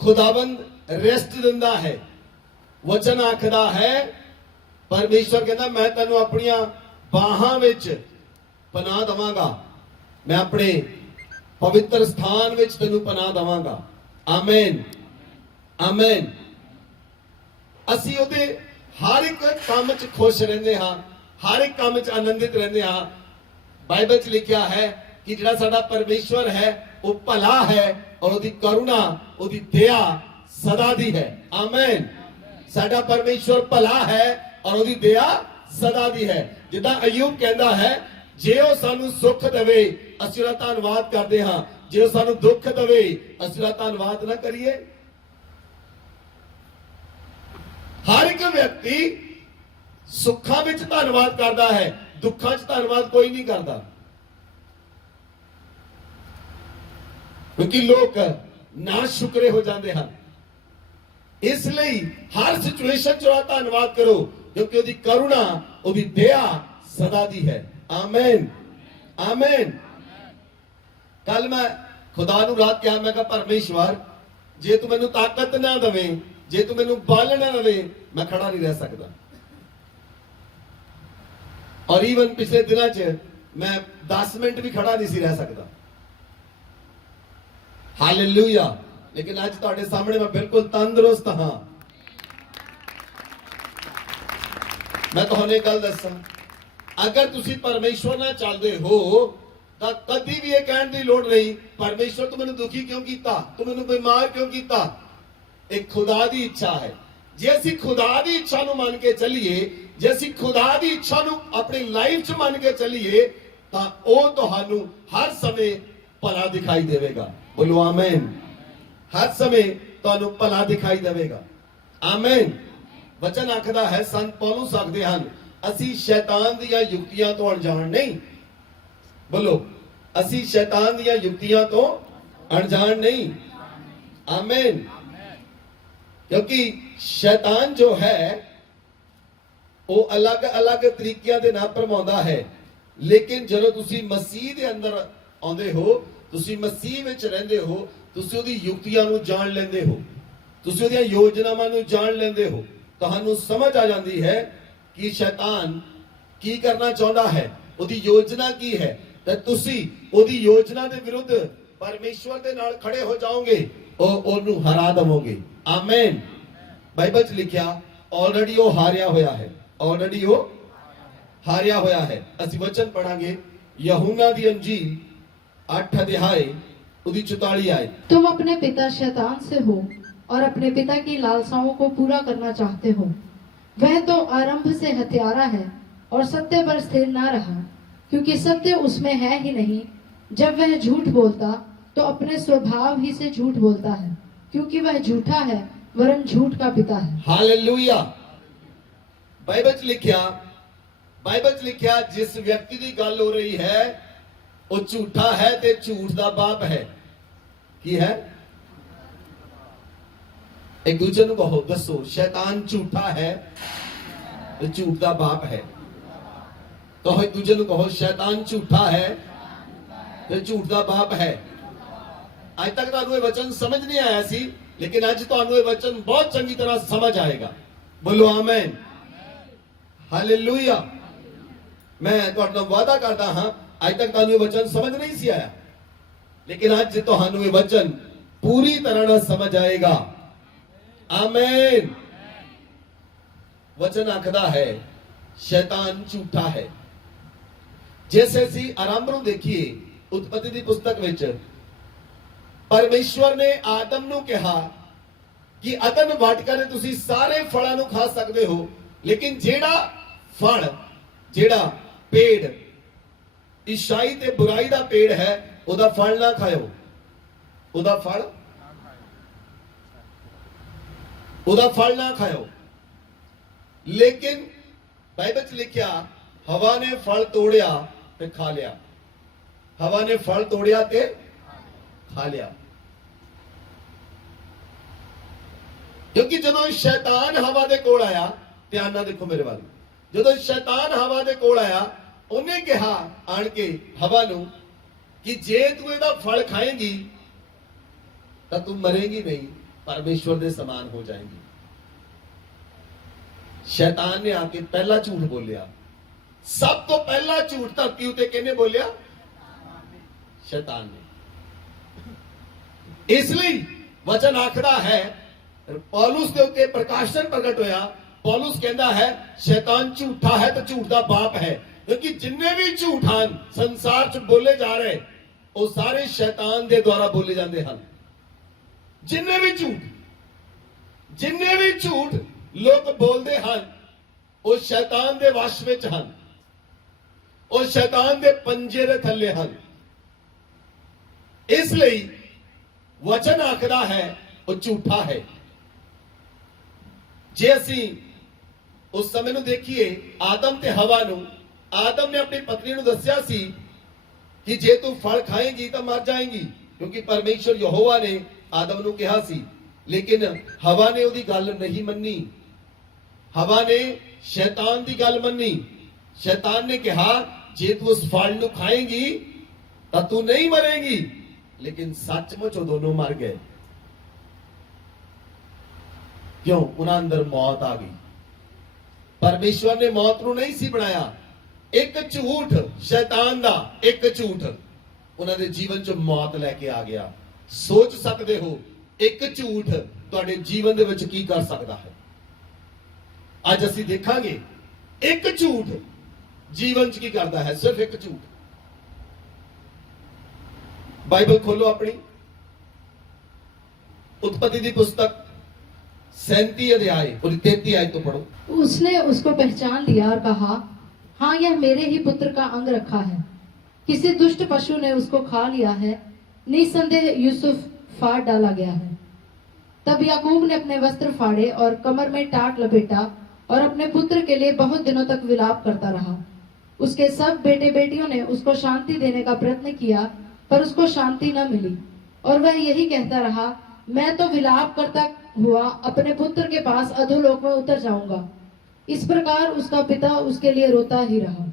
खुदाबंद रेस्ट दिंदा है। वचन आखदा है, परमेश्वर कहता मैं तेनू अपनियां बाहां विच पनाह दवांगा, मैं अपने पवित्र स्थान विच तेनू पनाह दवांगा। आमीन आमीन। ਅਸੀਂ ਉਹਦੇ हर एक काम च खुश रहंदे हां, हर एक काम च आनंदित रहंदे हां। बाइबल च लिखिया है कि जिहड़ा साडा परमेश्वर है वो भला है और ਉਹਦੀ करुणा ਉਹਦੀ दया सदा दी है। आमीन। साडा परमेश्वर भला है और ਉਹਦੀ दया सदा दी है। जिद्दां अयूब कहंदा है, जे ਉਹ ਸਾਨੂੰ ਸੁੱਖ ਦੇਵੇ ਅਸੀਂ ਉਹਦਾ ਧੰਨਵਾਦ ਕਰਦੇ ਹਾਂ, ਜੇ ਉਹ ਸਾਨੂੰ ਦੁੱਖ ਦੇਵੇ ਅਸੀਂ ਉਹਦਾ ਧੰਨਵਾਦ ਨਾ ਕਰੀਏ। हर एक व्यक्ति सुखा विच धन्नवाद करता है, दुखा च धन्नवाद कोई नहीं करता, क्योंकि लोग ना शुक्रे हो जाते हैं। इसलिए हर सिचुएशन च धन्नवाद करो, क्योंकि उसकी करुणा उसकी दया सदा दी है। आमीन आमीन। कल मैं खुदा नूं रात कहा, मैं कहा परमेश्वर जे तू मैनू ताकत ना दवे, जे तू मैनू बल ना दवे, मैं खड़ा नहीं रह सकता। और ईवन पिछले दिनों च मैं 10 मिनट भी खड़ा नहीं सी रह सकता। हालेलुया। लेकिन आज तुहाडे सामने मैं बिल्कुल तंदुरुस्त हाँ। मैं तुहानू एक गल दसां, अगर तुसी परमेश्वर नाल चलदे हो तां कदी भी ये कहण दी लोड़ नहीं परमेश्वर तू मैनू दुखी क्यों कीता, तू मैनू बीमार क्यों कीता। एक खुदा दी इच्छा है। जे असीं खुदा दी इच्छा नूं मन के चलीए, जे असीं खुदा दी इच्छा नूं अपनी लाइफ च मन के चलीए तां ओह तुहानू हर समय भला दिखाई देवेगा। बोलो आमीन। हर समय तुहानू भला दिखाई देवेगा। आमीन। वचन आखदा है, संत पौलुस आखदे हन, असीं शैतान दीयां युक्तियां तो अनजान नहीं। बोलो, असीं शैतान दीयां युक्तियां तो अनजान नहीं। आमीन। क्योंकि शैतान जो है वो अलग अलग तरीकों के नाम भरमाउंदा है, लेकिन जदों तुसी मसीह दे अंदर आउंदे हो, तुसी मसीह विच रहिंदे हो, तुसी उहदी युक्तियां नूं जान लैंदे हो, तुसी उहदियां योजनावां नूं जान लैंदे हो, तुहानूं समझ आ जाती है कि शैतान की करना चाहुंदा है, उहदी योजना की है, ते तुसी उहदी योजना दे विरुद्ध परमेश्वर दे नाल खड़े हो जाओगे, ओनू हरा दवोगे। आमीन। बाइबल च लिखिया ऑलरेडी वो हारिया होया है, ऑलरेडी वो हारिया होया है। असीं वचन पढ़ांगे यूहन्ना दी अंजील 8 अध्याय उदी 44 आयत। तुम अपने पिता शैतान से हो और अपने पिता की लालसाओं को पूरा करना चाहते हो। वह तो आरंभ से हत्यारा है और सत्य पर स्थिर ना रहा, क्योंकि सत्य उसमें है ही नहीं। जब वह झूठ बोलता तो अपने स्वभाव ही से झूठ बोलता है, क्योंकि वह झूठा है वरन झूठ का पिता है। हालेलुया। बाइबल च लिखिया जिस व्यक्ति की गल हो रही है वो झूठा है ते झूठ दा बाप है। की है? एक दूसरे को कहो, दसो शैतान झूठा है ते झूठ दा बाप है। कहो एक दूसरे को कहो, शैतान झूठा है ते झूठ दा बाप है। आज तक तुहानू ये वचन समझ नहीं आया सी, लेकिन आज तुहानू ये वचन बहुत चंगी तरह समझ आएगा। बोलो आमीन। हालेलुया। मैं तुहाडे नाल वादा करदा हां, आज तक तुहानू ये वचन समझ नहीं सी आया, लेकिन आज तुहानू ये वचन पूरी तरह नाल समझ आएगा। आमीन। वचन आखदा है शैतान झूठा है। जैसे सी आरंभ नूं देखिए उत्पत्ति दी पुस्तक विच परमेश्वर ने आदम नूं कहा कि अदन वट कर तुसी सारे फलों नूं खा सकते हो, लेकिन जेड़ा फल जेड़ा पेड़ इच्छाई ते बुराई दा पेड़ है ओदा फल ना खाओ, ओदा फल ना खाओ। लेकिन बाइबल च लिखिया हवा ने फल तोड़िया ते खा लिया, हवा ने फल तोड़िया ते खा लिया। क्योंकि जदों शैतान हवा दे कोल आया, ध्यान नाल देखो मेरे वाल, जदों शैतान हवा दे कोल आया उन्हें कहा आन के हवा नूं कि जे तू इहदा फल खाएगी तो तू मरेगी नहीं, परमेश्वर के समान हो जाएंगी। शैतान ने आके पहला झूठ बोलिया, सब तो पहला झूठ धरती उत्ते किहने बोलिया? शैतान ने। इसलिए वचन आखड़ा है, पौलुस के उत्ते प्रकाशन प्रगट होया। पौलुस कहता है शैतान झूठा है तो झूठ का बाप है, क्योंकि जिन्ने भी झूठ हैं संसार च बोले जा रहे वो सारे शैतान के द्वारा बोले जाते हैं। जिन्ने भी झूठ लोग बोलते हैं वो शैतान के वश में हैं, वो शैतान के पंजे दे थल्ले हैं। इसलिए वचन आखदा है वो झूठा है। जे असी उस समय नूं देखिए, आदम ते हवा नूं, आदम ने अपनी पत्नी नूं दस्या सी कि जे तू फल खाएगी तो मर जाएगी, क्योंकि परमेश्वर यहोवा ने आदम नूं कहा सी। लेकिन हवा ने उहदी गल नहीं मन्नी, हवा ने शैतान दी गल मन्नी। शैतान ने कहा जे तू उस फल नूं खाएगी तो तू नहीं मरेगी, लेकिन सचमुच वो दोनों मर गए। क्यों? उन्हां अंदर मौत आ गई। परमेश्वर ने मौत नूं नहीं सी बनाया। एक झूठ शैतान दा, एक झूठ उन्होंने जीवन च मौत लैके आ गया। सोच सकते हो एक झूठ तुहाडे जीवन दे विच की कर सकता है। अज असीं देखांगे एक झूठ जीवन च की करता है। सिर्फ एक झूठ। बाइबल खोलो अपनी, उत्पत्ति की पुस्तक 37 अध्याय और 33 आयत तो पढ़ो। उसने उसको पहचान लिया और कहा, हाँ यह मेरे ही पुत्र का अंग रखा है, किसी दुष्ट पशु ने उसको खा लिया है। निसंदेह यूसुफ फाड़ डाला गया है। तब याकूब ने अपने वस्त्र फाड़े और कमर में टाट लपेटा और अपने पुत्र के लिए बहुत दिनों तक विलाप करता रहा। उसके सब बेटे बेटियों ने उसको शांति देने का प्रयत्न किया, पर उसको शांति न मिली, और वह यही कहता रहा, मैं तो विलाप करता हुआ अपने पुत्र के पास अधोलोक में उतर जाऊंगा। इस प्रकार उसका पिता उसके लिए रोता ही रहा।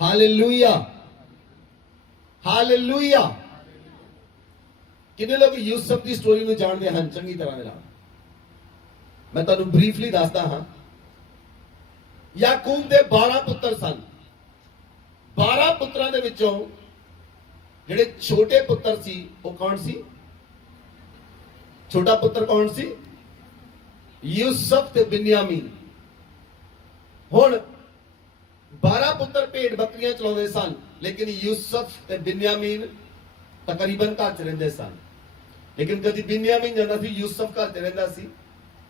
Hallelujah, hallelujah. कितने लोग यूसुफ की स्टोरी में जानते हैं चंगी तरह नाल? मैं तुहानू ब्रीफली दसदा हां। याकूब दे 12 पुत्र सन। 12 पुत्रां दे विचों ਜਿਹੜੇ छोटे पुत्र सी वो कौन सी? छोटा पुत्र कौन सी? यूसुफ ते बिन्यामीन। हुण 12 पुत्र भेड़ बकरियां चलाउंदे सन, लेकिन यूसुफ ते बिन्यामीन तकरीबन घर च रहिंदे सन। लेकिन कदी बिन्यामीन जांदा सी, यूसुफ घर च रहिंदा सी।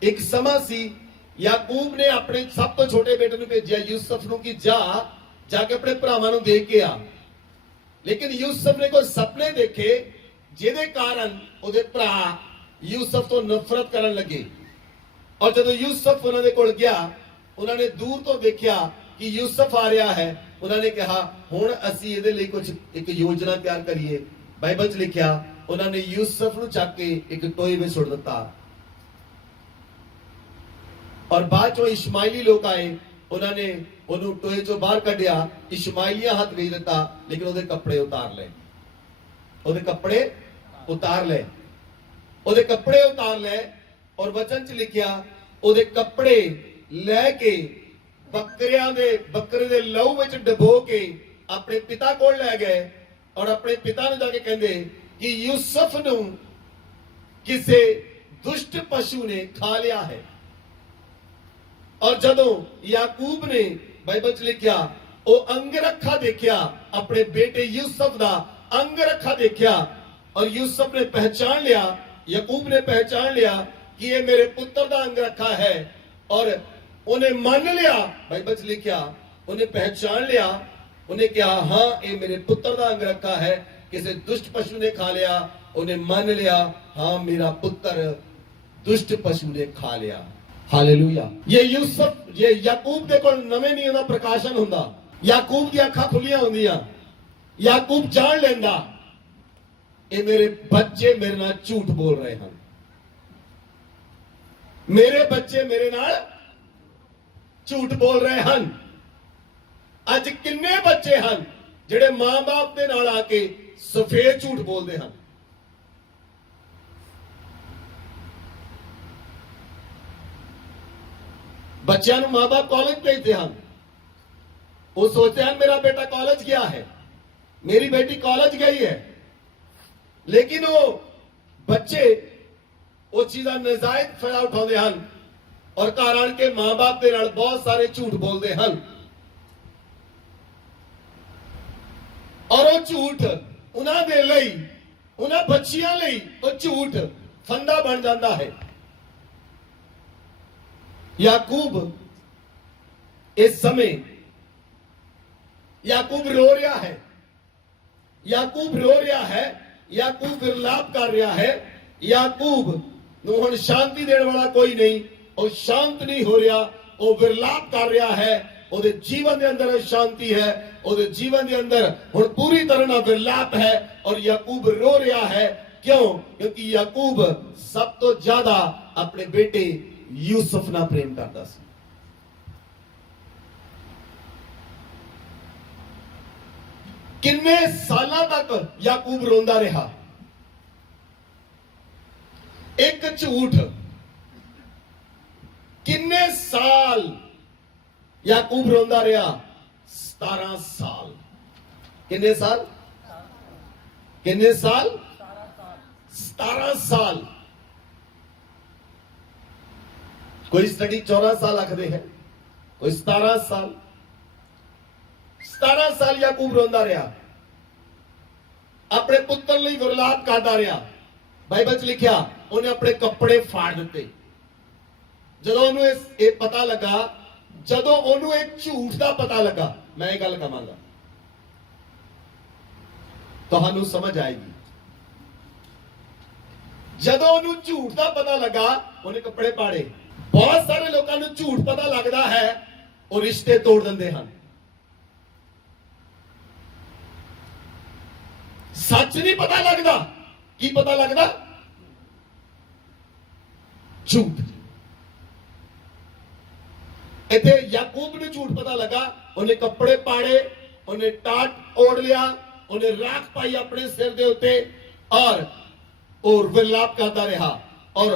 एक समा सी याकूब ने अपने सब तो छोटे बेटे नूं भेजिया यूसुफ नूं कि जाके अपने भरावां नूं देख के आ। लेकिन यूसुफ ने कोई सपने देखे जिहदे कारण उहदे भरा यूसुफ तो नफरत करन लगे। और जदों यूसुफ उन्होंने कोल गया, उन्होंने दूर तो देखा कि यूसुफ आ रहा है। उन्होंने कहा हुण असीं इहदे लई कुछ एक योजना तैयार करिए। बाइबल च लिखिया उन्होंने यूसुफ नूं चक के एक टोए में सुट दिता। और बाद चों इशमाइली लोग आए, उन्होंने ਉਹਨੂੰ ਟੋਏ ਚੋਂ ਬਾਹਰ ਕੱਢਿਆ, ਇਸ਼ਮਾਈਲੀਆਂ ਹੱਥ ਵੇਚ ਦਿੱਤਾ, ਲੇਕਿਨ ਉਹਦੇ ਕੱਪੜੇ ਉਤਾਰ ਲਏ। ਉਹਦੇ ਕੱਪੜੇ ਉਤਾਰ ਲਏ, ਉਹਦੇ ਕੱਪੜੇ ਉਤਾਰ ਲਏ। ਔਰ ਵਚਨ 'ਚ ਲਿਖਿਆ ਉਹਦੇ ਕੱਪੜੇ ਲੈ ਕੇ ਬੱਕਰੇ ਦੇ ਲਹੂ ਵਿੱਚ ਡਬੋ ਕੇ ਆਪਣੇ ਪਿਤਾ ਕੋਲ ਲੈ ਗਏ। ਔਰ ਆਪਣੇ ਪਿਤਾ ਨੂੰ ਜਾ ਕੇ ਕਹਿੰਦੇ ਕਿ ਯੂਸੁਫ ਨੂੰ ਕਿਸੇ ਦੁਸ਼ਟ ਪਸ਼ੂ ਨੇ ਖਾ ਲਿਆ ਹੈ। और जदों याकूब ने बाइबल च लिखिया वो अंगरखा देखिया, अपने बेटे यूसुफ दा अंगरखा देखिया, और यूसुफ ने पहचान लिया, याकूब ने पहचान लिया कि ये मेरे पुत्र दा अंगरखा है। और उन्हें मान लिया, बाइबल च लिखिया उन्हें पहचान लिया। उन्हें कहा हाँ ये मेरे पुत्र दा अंगरखा है, किसी दुष्ट पशु ने खा लिया। उन्हें मान लिया हाँ मेरा पुत्र दुष्ट पशु ने खा लिया। हालेलुया। ये यूसुफ, ये याकूब दे कोल नवे नियम दा प्रकाशन हुंदा। याकूब दी अखां खुलियां हुंदियां। याकूब जान लेंदा ये मेरे बच्चे मेरे नाल झूठ बोल रहे हैं, मेरे बच्चे मेरे नाल झूठ बोल रहे हैं। अज किन्ने बच्चे हैं जिहड़े मां बाप दे नाल आके सफेद झूठ बोलते हैं। ਬੱਚਿਆਂ ਨੂੰ ਮਾਂ-ਬਾਪ ਕਾਲਜ ਭੇਜਦੇ ਹਨ, ਉਹ ਸੋਚਦੇ ਹਨ ਮੇਰਾ ਬੇਟਾ ਕਾਲਜ ਗਿਆ ਹੈ, ਮੇਰੀ बेटी ਕਾਲਜ ਗਈ ਹੈ, ਲੇਕਿਨ ਉਹ ਬੱਚੇ ਉਹ ਚੀਜ਼ਾਂ ਨਜਾਇਜ਼ ਫਾਇਦਾ ਉਠਾਉਂਦੇ ਹਨ ਔਰ ਘਰ ਆਣ ਕੇ ਮਾਂ-ਬਾਪ ਦੇ ਨਾਲ ਬਹੁਤ ਸਾਰੇ ਝੂਠ ਬੋਲਦੇ ਹਨ ਔਰ ਉਹ ਝੂਠ ਉਹਨਾਂ ਦੇ ਲਈ, ਉਹਨਾਂ ਬੱਚਿਆਂ ਲਈ ਉਹ ਝੂਠ ਫੰਦਾ ਬਣ ਜਾਂਦਾ ਹੈ। याकूब इस समय याकूब रो रहा है, याकूब रो रहा है, याकूब विरलाप कर रहा है। याकूब ਨੂੰ ਹੁਣ ਸ਼ਾਂਤੀ ਦੇਣ ਵਾਲਾ ਕੋਈ ਨਹੀਂ, ਉਹ ਸ਼ਾਂਤ ਨਹੀਂ ਹੋ ਰਿਹਾ, ਉਹ ਵਿਰਲਾਪ ਕਰ ਰਿਹਾ ਹੈ। ਉਹਦੇ ਜੀਵਨ ਦੇ ਅੰਦਰ ਸ਼ਾਂਤੀ ਹੈ, ਉਹਦੇ ਜੀਵਨ ਦੇ ਅੰਦਰ ਹੁਣ ਪੂਰੀ ਤਰ੍ਹਾਂ ਨਾਲ ਵਿਰਲਾਪ ਹੈ ਔਰ याकूब रो ਰਿਹਾ है। क्यों? क्योंकि याकूब सब तो ज्यादा अपने बेटे यूसुफ ਨਾਲ ਪ੍ਰੇਮ ਕਰਦਾ ਸੀ। ਕਿੰਨੇ ਸਾਲਾਂ ਤੱਕ याकूब ਰੋਂਦਾ ਰਿਹਾ। ਇੱਕ ਝੂਠ ਕਿੰਨੇ ਸਾਲ याकूब ਰੋਂਦਾ ਰਿਹਾ? 17 ਸਾਲ। ਕਿੰਨੇ ਸਾਲ? ਕਿੰਨੇ ਸਾਲ? 17 ਸਾਲ। कोई स्टडी 14 साल आखते हैं, कोई 17 साल। 17 साल याकूब रोंदा रहा, अपने पुत्र लिए विरलाप करता रहा। बाइबल च लिखिया उन्हें अपने कपड़े फाड़ दिते। जदों उन्हें ये पता लगा, जदों उन्हें एक झूठ का पता लगा, मैं ये गल कहांगा तुहानू समझ आएगी। जदों उन्हें झूठ का पता लगा, उन्हें कपड़े पाड़े। बहुत सारे लोगों को झूठ पता लगता है और रिश्ते तोड़ देते हैं। सच नहीं पता लगता, की पता लगता? झूठ। इथे याकूब ने झूठ पता लगा, उन्हें कपड़े पाड़े, उन्हें टाट ओढ़ लिया, उन्हें राख पाई अपने सिर दे उत्ते और विलाप करता रहा और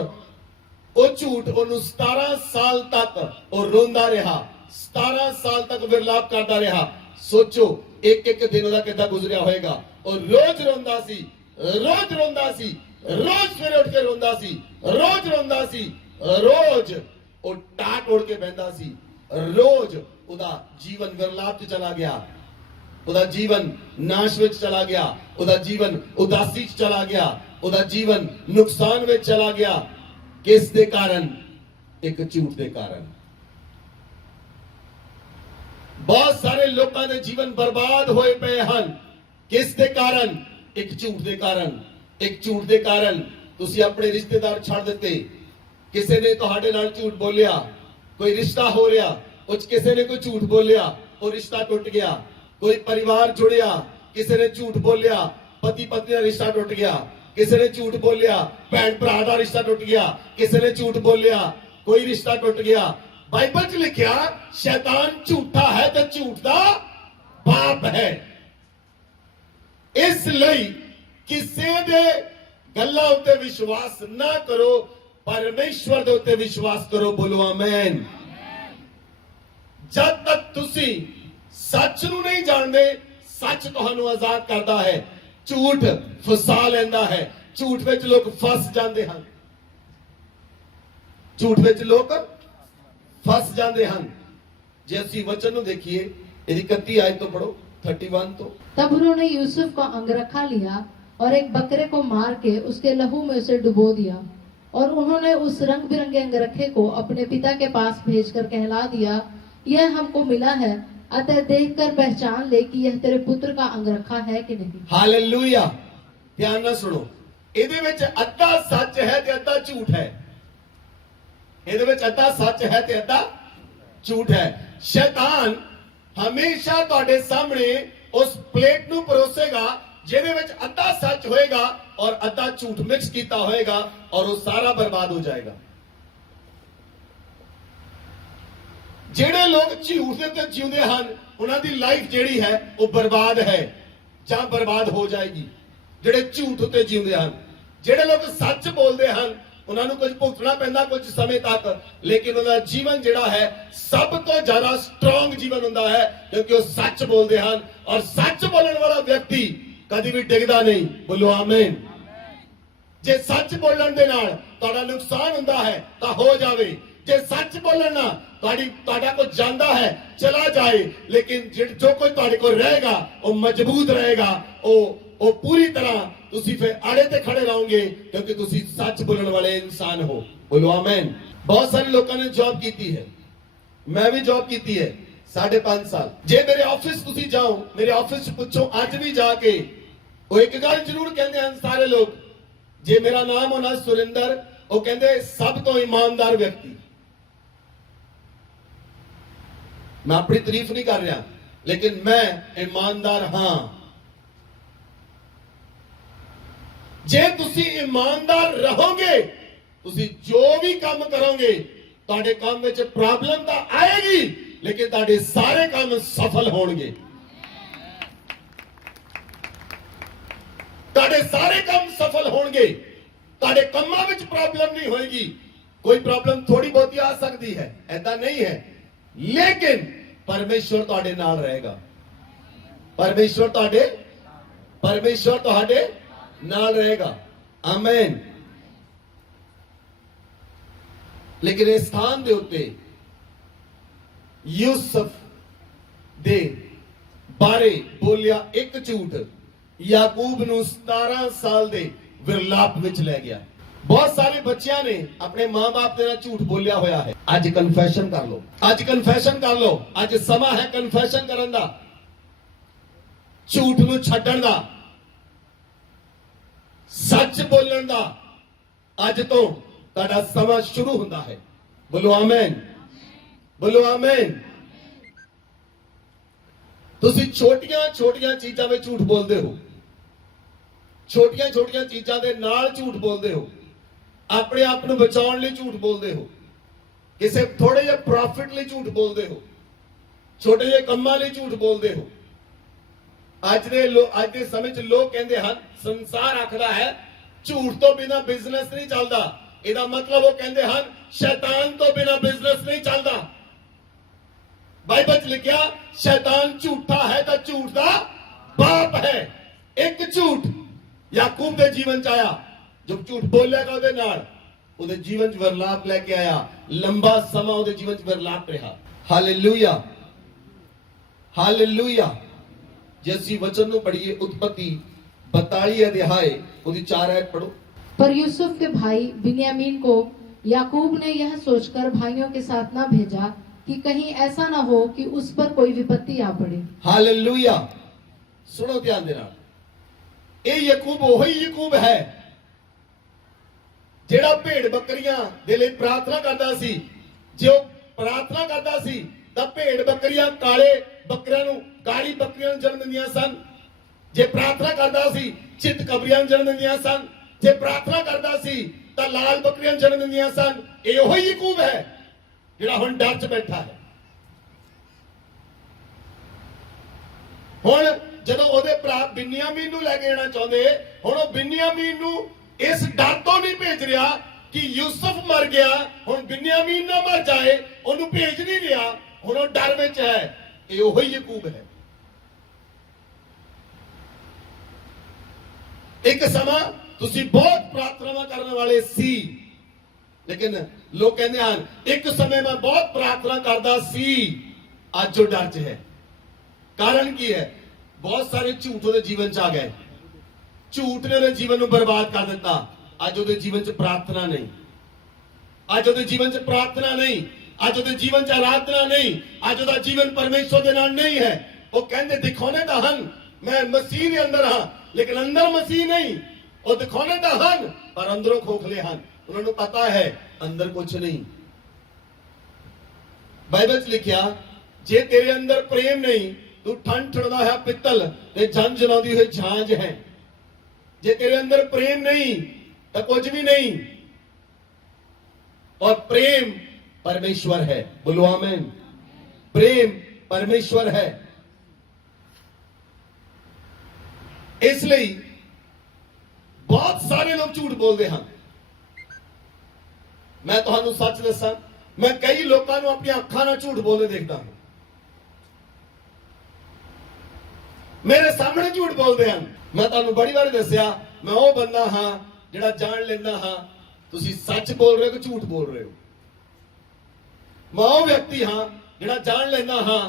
ਉਹ ਝੂਠ ਉਹਨੂੰ 17 ਸਾਲ ਤੱਕ ਉਹ ਰੋਂਦਾ ਰਿਹਾ। 17 ਸਾਲ ਤੱਕ ਵਿਰਲਾਪ ਕਰਦਾ ਰਿਹਾ। ਸੋਚੋ ਇੱਕ ਇੱਕ ਦਿਨ ਉਹਦਾ ਕਿੱਦਾਂ ਗੁਜ਼ਰਿਆ ਹੋਏਗਾ। ਉਹ ਰੋਜ਼ ਰੋਂਦਾ ਸੀ, ਰੋਜ਼ ਰੋਂਦਾ ਸੀ, ਰੋਜ਼ ਸਵੇਰੇ ਉੱਠ ਕੇ ਰੋਂਦਾ ਸੀ, ਰੋਜ਼ ਰੋਂਦਾ ਸੀ, ਰੋਜ਼ ਉਹ ਟਾਟ ਓੜ ਕੇ ਬੈਠਦਾ ਸੀ। ਰੋਜ਼ ਉਹਦਾ ਜੀਵਨ ਵਿਰਲਾਪ 'ਚ ਚਲਾ ਗਿਆ, ਉਹਦਾ ਜੀਵਨ ਨਾਸ਼ ਵਿੱਚ ਚਲਾ ਗਿਆ, ਉਹਦਾ ਜੀਵਨ ਉਦਾਸੀ 'ਚ ਚਲਾ ਗਿਆ, ਉਹਦਾ ਜੀਵਨ ਨੁਕਸਾਨ ਵਿੱਚ ਚਲਾ ਗਿਆ। किस दे कारण? एक झूठ दे कारण। बहुत सारे लोगों के जीवन बर्बाद होए पे हैं। किस दे कारण? एक झूठ दे कारण। एक झूठ दे कारण तुसी अपने रिश्तेदार छड़ देते, किसी ने तुहाडे नाल झूठ बोलिया, कोई रिश्ता हो रहा, उस किसी ने कोई झूठ बोलिया, वो रिश्ता टूट गया। कोई परिवार जुड़िया, किसी ने झूठ बोलिया, पति पत्नी का रिश्ता टूट गया। किसी ने झूठ बोलिया, भैन भरा का रिश्ता टूट गया। किसी ने झूठ बोलिया, कोई रिश्ता टूट गया। बाइबल च लिखिया शैतान झूठा है तो झूठ का बाप है। इसलिए किसी दे गल्लां उत्ते विश्वास ना करो, परमेश्वर दे उत्ते विश्वास करो। बोलो आमीन। जब तक तुसी सच नूं नहीं जानदे, सच तुहानूं आजाद करता है। झूठ फसा लेंदा है, झूठ विच लोग फस जाते हैं, झूठ विच लोग फस जाते हैं। जे असीं वचन नूं देखिए, इहदी 31 आयत तो पढ़ो, 31 तो। तब उन्होंने यूसुफ का अंगरखा लिया और एक बकरे को मार के उसके लहू में उसे डुबो दिया और उन्होंने उस रंग बिरंगे अंगरखे को अपने पिता के पास भेजकर कहला दिया, यह हमको मिला है, अतः देखकर पहचान ले कि यह तेरे पुत्र का अंगरखा है कि नहीं। हालेलुया। ध्यान ना सुनो, ਇਹਦੇ ਵਿੱਚ ਅੱਧਾ ਸੱਚ ਹੈ ਤੇ ਅੱਧਾ ਝੂਠ ਹੈ। ਇਹਦੇ ਵਿੱਚ ਅੱਧਾ ਸੱਚ ਹੈ ਤੇ ਅੱਧਾ ਝੂਠ ਹੈ। ਸ਼ੈਤਾਨ ਹਮੇਸ਼ਾ ਤੁਹਾਡੇ ਸਾਹਮਣੇ ਉਸ ਪਲੇਟ ਨੂੰ ਪਰੋਸੇਗਾ ਜਿਹਦੇ ਵਿੱਚ ਅੱਧਾ ਸੱਚ ਹੋਏਗਾ ਔਰ ਅੱਧਾ ਝੂਠ ਮਿਕਸ ਕੀਤਾ ਹੋਏਗਾ ਔਰ ਉਹ ਸਾਰਾ ਬਰਬਾਦ ਹੋ ਜਾਏਗਾ। ਜਿਹੜੇ ਲੋਕ ਝੂਠ ਦੇ ਉੱਤੇ ਜਿਉਂਦੇ ਹਨ ਉਹਨਾਂ ਦੀ ਲਾਈਫ ਜਿਹੜੀ ਹੈ ਉਹ ਬਰਬਾਦ ਹੈ ਜਾਂ ਬਰਬਾਦ ਹੋ ਜਾਏਗੀ। ਜਿਹੜੇ ਝੂਠ ਉੱਤੇ ਜਿਉਂਦੇ ਹਨ, ਜਿਹੜੇ ਲੋਕ ਸੱਚ ਬੋਲਦੇ ਹਨ ਉਹਨਾਂ ਨੂੰ ਕੁਝ ਭੁਗਤਣਾ ਪੈਂਦਾ ਕੁਝ ਸਮੇਂ ਤੱਕ, ਲੇਕਿਨ ਉਹਨਾਂ ਦਾ ਜੀਵਨ ਜਿਹੜਾ ਹੈ ਸਭ ਤੋਂ ਜ਼ਿਆਦਾ ਸਟਰੋਂਗ ਜੀਵਨ ਹੁੰਦਾ ਹੈ, ਕਿਉਂਕਿ ਉਹ ਸੱਚ ਬੋਲਦੇ ਹਨ। ਔਰ ਸੱਚ ਬੋਲਣ ਵਾਲਾ ਵਿਅਕਤੀ ਕਦੀ ਵੀ ਡਿੱਗਦਾ ਨਹੀਂ। ਬੋਲੋ ਆਮੀਨ। ਜੇ ਸੱਚ ਬੋਲਣ ਦੇ ਨਾਲ ਤੁਹਾਡਾ ਨੁਕਸਾਨ ਹੁੰਦਾ ਹੈ ਤਾਂ ਹੋ ਜਾਵੇ, ਜੇ ਸੱਚ ਬੋਲਣ ਨਾਲ ਤੁਹਾਡਾ ਕੁਝ ਜਾਂਦਾ ਹੈ ਚਲਾ ਜਾਏ, ਲੇਕਿਨ ਜੋ ਕੋਈ ਤੁਹਾਡੇ ਕੋਲ ਰਹੇਗਾ ਉਹ ਮਜ਼ਬੂਤ ਰਹੇਗਾ, ਉਹ ਪੂਰੀ ਤਰ੍ਹਾਂ ਤੁਸੀਂ ਫਿਰ ਆੜੇ ਤੇ ਖੜੇ ਰਹੋਗੇ, ਕਿਉਂਕਿ ਤੁਸੀਂ ਸੱਚ ਬੋਲਣ ਵਾਲੇ ਇਨਸਾਨ ਹੋ। ਬੋਲੋ ਆਮੀਨ। ਬਹੁਤ ਸਾਰੇ ਲੋਕਾਂ ਨੇ ਜੌਬ ਕੀਤੀ ਹੈ, ਮੈਂ ਵੀ ਜੌਬ ਕੀਤੀ ਹੈ 5.5 ਸਾਲ। ਜੇ ਮੇਰੇ ਆਫਿਸ ਤੁਸੀਂ ਜਾਓ, ਮੇਰੇ ਆਫਿਸ ਚ ਪੁੱਛੋ ਅੱਜ ਵੀ ਜਾ ਕੇ, ਉਹ ਇੱਕ ਗੱਲ ਜ਼ਰੂਰ ਕਹਿੰਦੇ ਹਨ ਸਾਰੇ ਲੋਕ, ਜੇ ਮੇਰਾ ਨਾਮ ਹੋਣਾ ਸੁਰਿੰਦਰ, ਉਹ ਕਹਿੰਦੇ ਸਭ ਤੋਂ ਈਮਾਨਦਾਰ ਵਿਅਕਤੀ। मैं अपनी तारीफ नहीं कर रहा, लेकिन मैं ईमानदार हाँ। जे तुसी ईमानदार रहोगे, तुसी जो भी काम करोगे, ताड़े काम में प्रॉब्लम तो आएगी, लेकिन ताड़े सारे काम सफल होंगे। ताड़े सारे काम सफल होंगे, ताड़े कामां विच प्रॉब्लम नहीं होएगी। कोई प्रॉब्लम थोड़ी बहुत आ सकती है, ऐसा नहीं है, लेकिन परमेश्वर तुहाडे नाल रहेगा। परमेश्वर तुहाडे नाल रहेगा। आमीन। लेकिन इस स्थान दे उत्ते यूसुफ दे बारे बोलिया एक झूठ याकूब नूं 17 साल दे विरलाप विच ले गया। बहुत सारे बच्चियां ने अपने मां बाप के नाल झूठ बोलिया होया है। आज कन्फेशन कर लो, आज कन्फेशन कर लो, आज समा है कन्फेशन करन दा, झूठ नूं छड्डण दा, सच बोलण दा। आज तो तुहाडा समा शुरू हुंदा है। बोलो आमीन, बोलो आमीन। तुसी छोटियां छोटियां चीजां में झूठ बोलते हो, छोटियां छोटियां चीजां दे नाल झूठ बोलते हो, अपने आप को बचाने लिए झूठ बोलते हो, किसी थोड़े जे प्रॉफिट लिए झूठ बोलते हो, छोटे जे कम्मां लिए झूठ बोलते हो। अज के समय च लोग कहते हैं संसार आखदा है झूठ तो बिना बिजनेस नहीं चलता। इसका मतलब वो कहते हैं शैतान तो बिना बिजनेस नहीं चलता। बाइबल च लिखा शैतान झूठा है तो झूठ का बाप है। एक झूठ याकूब के जीवन च आया, जब झूठ बोलेगा ਉਹਦੇ ਨਾਲ ਉਹਦੇ ਜੀਵਨ 'ਚ ਵਰਲਾਪ ਲੈ ਕੇ ਆਇਆ। ਲੰਬਾ ਸਮਾਂ ਉਹਦੇ ਜੀਵਨ 'ਚ ਵਰਲਾਪ ਰਿਹਾ। Hallelujah, hallelujah. ਜੇ ਅਸੀਂ ਵਚਨ ਨੂੰ ਪੜ੍ਹੀਏ ਉਤਪਤੀ 42 ਅਧਿਆਏ ਉਹਦੀ 4 ਆਇਤ पढ़ो। पर यूसुफ के भाई बिन्यामीन को याकूब ने यह सोचकर भाइयों के साथ न भेजा कि कहीं ऐसा न हो कि उस पर कोई विपत्ति आ पड़े। हालेलुया। सुनो ध्यान देना, ये याकूब वही याकूब है ਜਿਹੜਾ ਭੇਡ ਬੱਕਰੀਆਂ ਦੇ ਲਈ ਪ੍ਰਾਰਥਨਾ ਕਰਦਾ ਸੀ। ਜੋ ਪ੍ਰਾਰਥਨਾ ਕਰਦਾ ਸੀ ਤਾਂ ਭੇਡ ਬੱਕਰੀਆਂ ਕਾਲੇ ਬੱਕਰਿਆਂ ਨੂੰ, ਕਾਲੀ ਬੱਕਰੀਆਂ ਨੂੰ ਜਨਮ ਦਿੰਦੀਆਂ ਸਨ। ਜੇ ਪ੍ਰਾਰਥਨਾ ਕਰਦਾ ਸੀ ਚਿੱਤ ਕਬਰੀਆਂ ਨੂੰ ਜਨਮ ਦਿੰਦੀਆਂ ਸਨ। ਜੇ ਪ੍ਰਾਰਥਨਾ ਕਰਦਾ ਸੀ ਤਾਂ ਲਾਲ ਬੱਕਰੀਆਂ ਨੂੰ ਜਨਮ ਦਿੰਦੀਆਂ ਸਨ। ਇਹ ਉਹੀ ਯਾਕੂਬ ਹੈ ਜਿਹੜਾ ਹੁਣ ਡਰ 'ਚ ਬੈਠਾ ਹੈ। ਹੁਣ ਜਦੋਂ ਉਹਦੇ ਭਰਾ ਬਿਨਯਾਮੀਨ ਨੂੰ ਲੈ ਕੇ ਜਾਣਾ ਚਾਹੁੰਦੇ, ਹੁਣ ਉਹ ਬਿਨਯਾਮੀਨ ਨੂੰ इस डर तो नहीं भेज रहा कि यूसुफ मर गया, हुण बिन्यामीन ना मर जाए, उन्होंने भेज नहीं रहा, हुण वो डर विच है। ये वही याकूब है। एक समा तुसी बहुत प्रार्थना करने वाले सी, लेकिन लोग कहते हैं एक समय मैं बहुत प्रार्थना करता सी, आज जो डर च है। कारण की है? बहुत सारे झूठ ਉਹਦੇ जीवन च आ गए। झूठ ने ਉਹਦੇ जीवन ਨੂੰ बर्बाद कर दिता। ਅੱਜ ਉਹਦੇ जीवन च प्रार्थना नहीं, ਅੱਜ ਉਹਦੇ जीवन च प्रार्थना नहीं, ਅੱਜ ਉਹਦੇ जीवन च आराधना नहीं, ਅੱਜ ਉਹਦਾ जीवन परमेश्वर ਦੇ ਨਾਲ नहीं है। ਉਹ ਕਹਿੰਦੇ ਦਿਖਾਉਣੇ ਤਾਂ ਹਨ मैं मसीह ਦੇ ਅੰਦਰ ਹਾਂ, लेकिन अंदर मसीह नहीं। ਉਹ ਦਿਖਾਉਣੇ ਤਾਂ ਹਨ पर अंदरों खोखले ਹਨ। ਉਹਨਾਂ ਨੂੰ ਪਤਾ है अंदर कुछ नहीं। ਬਾਈਬਲ 'ਚ ਲਿਖਿਆ ਜੇ ਤੇਰੇ ਅੰਦਰ ਪ੍ਰੇਮ ਨਹੀਂ, ਤੂੰ ਠੰਡ ਠੜਦਾ ਹੈ ਪਿੱਤਲ ਤੇ ਜੰਜ ਜਲਾਉਂਦੀ ਹੋਈ ਝਾਂਜ ਹੈ। जे तेरे अंदर प्रेम नहीं तो कुछ भी नहीं। और प्रेम परमेश्वर है। बोलो आमीन। प्रेम परमेश्वर है। इसलिए बहुत सारे लोग झूठ बोलते हैं। मैं तुहानू सच दसा, मैं कई लोगों को अपनी अखां नाल झूठ बोलते देखता हूं, मेरे सामने झूठ बोलते हैं। मैं तुहानू बड़ी बार दसिया, मैं वो बंदा हाँ जिहड़ा जान लेंदा हाँ तुसीं सच बोल रहे हो कि झूठ बोल रहे हो। मैं वो व्यक्ति हाँ जिहड़ा जान लेंदा हाँ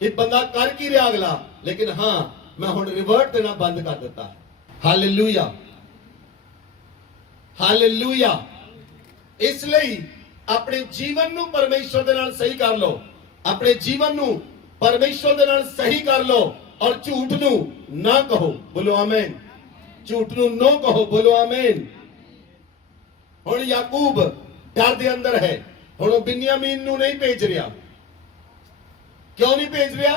कि बंदा कर की रहा अगला, लेकिन हाँ मैं हुण रिवर्ट देना बंद कर दिता है। Hallelujah, hallelujah. इसलिए अपने जीवन नू परमेश्वर दे नाल सही कर लो, अपने जीवन नू परमेश्वर दे नाल सही कर लो, और झूठ नू ना कहो, बोलो आमीन। झूठ नू नो कहो, बोलो आमीन। हुण याकूब डर दे अंदर है, हुण वो बिन्यामीन नू नहीं भेज रहा। क्यों नहीं भेज रहा?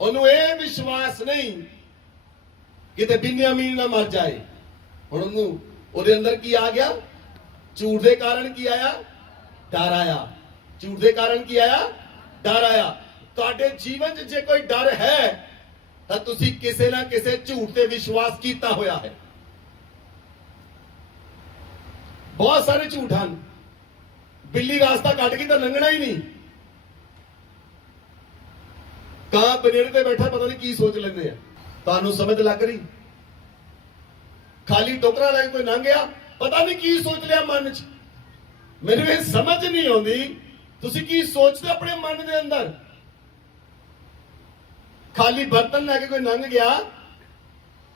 उन्होंने ये विश्वास नहीं कि बिन्यामीन ना मर जाए। हुण उहदे अंदर की आ गया? झूठ के कारण की आया? डर आया। झूठ के कारण की आया? डर आया। तुहाडे जीवन च जे कोई डर है तो तुसी किसे ना किसे झूठ ते विश्वास कीता होया है। बहुत सारे झूठ हैं। बिल्ली रास्ता कट गई तो लंघना ही नहीं। कहां बनेर पे बैठा पता नहीं की सोच लेंदे हैं। तुहानू समझ लग रही? खाली टोकरा लेके कोई लंघ गया, पता नहीं की सोच लिया मन च। मेरे ये समझ नहीं आती तुसी की सोचते अपने मन के अंदर। खाली बर्तन लेके कोई लंघ गया,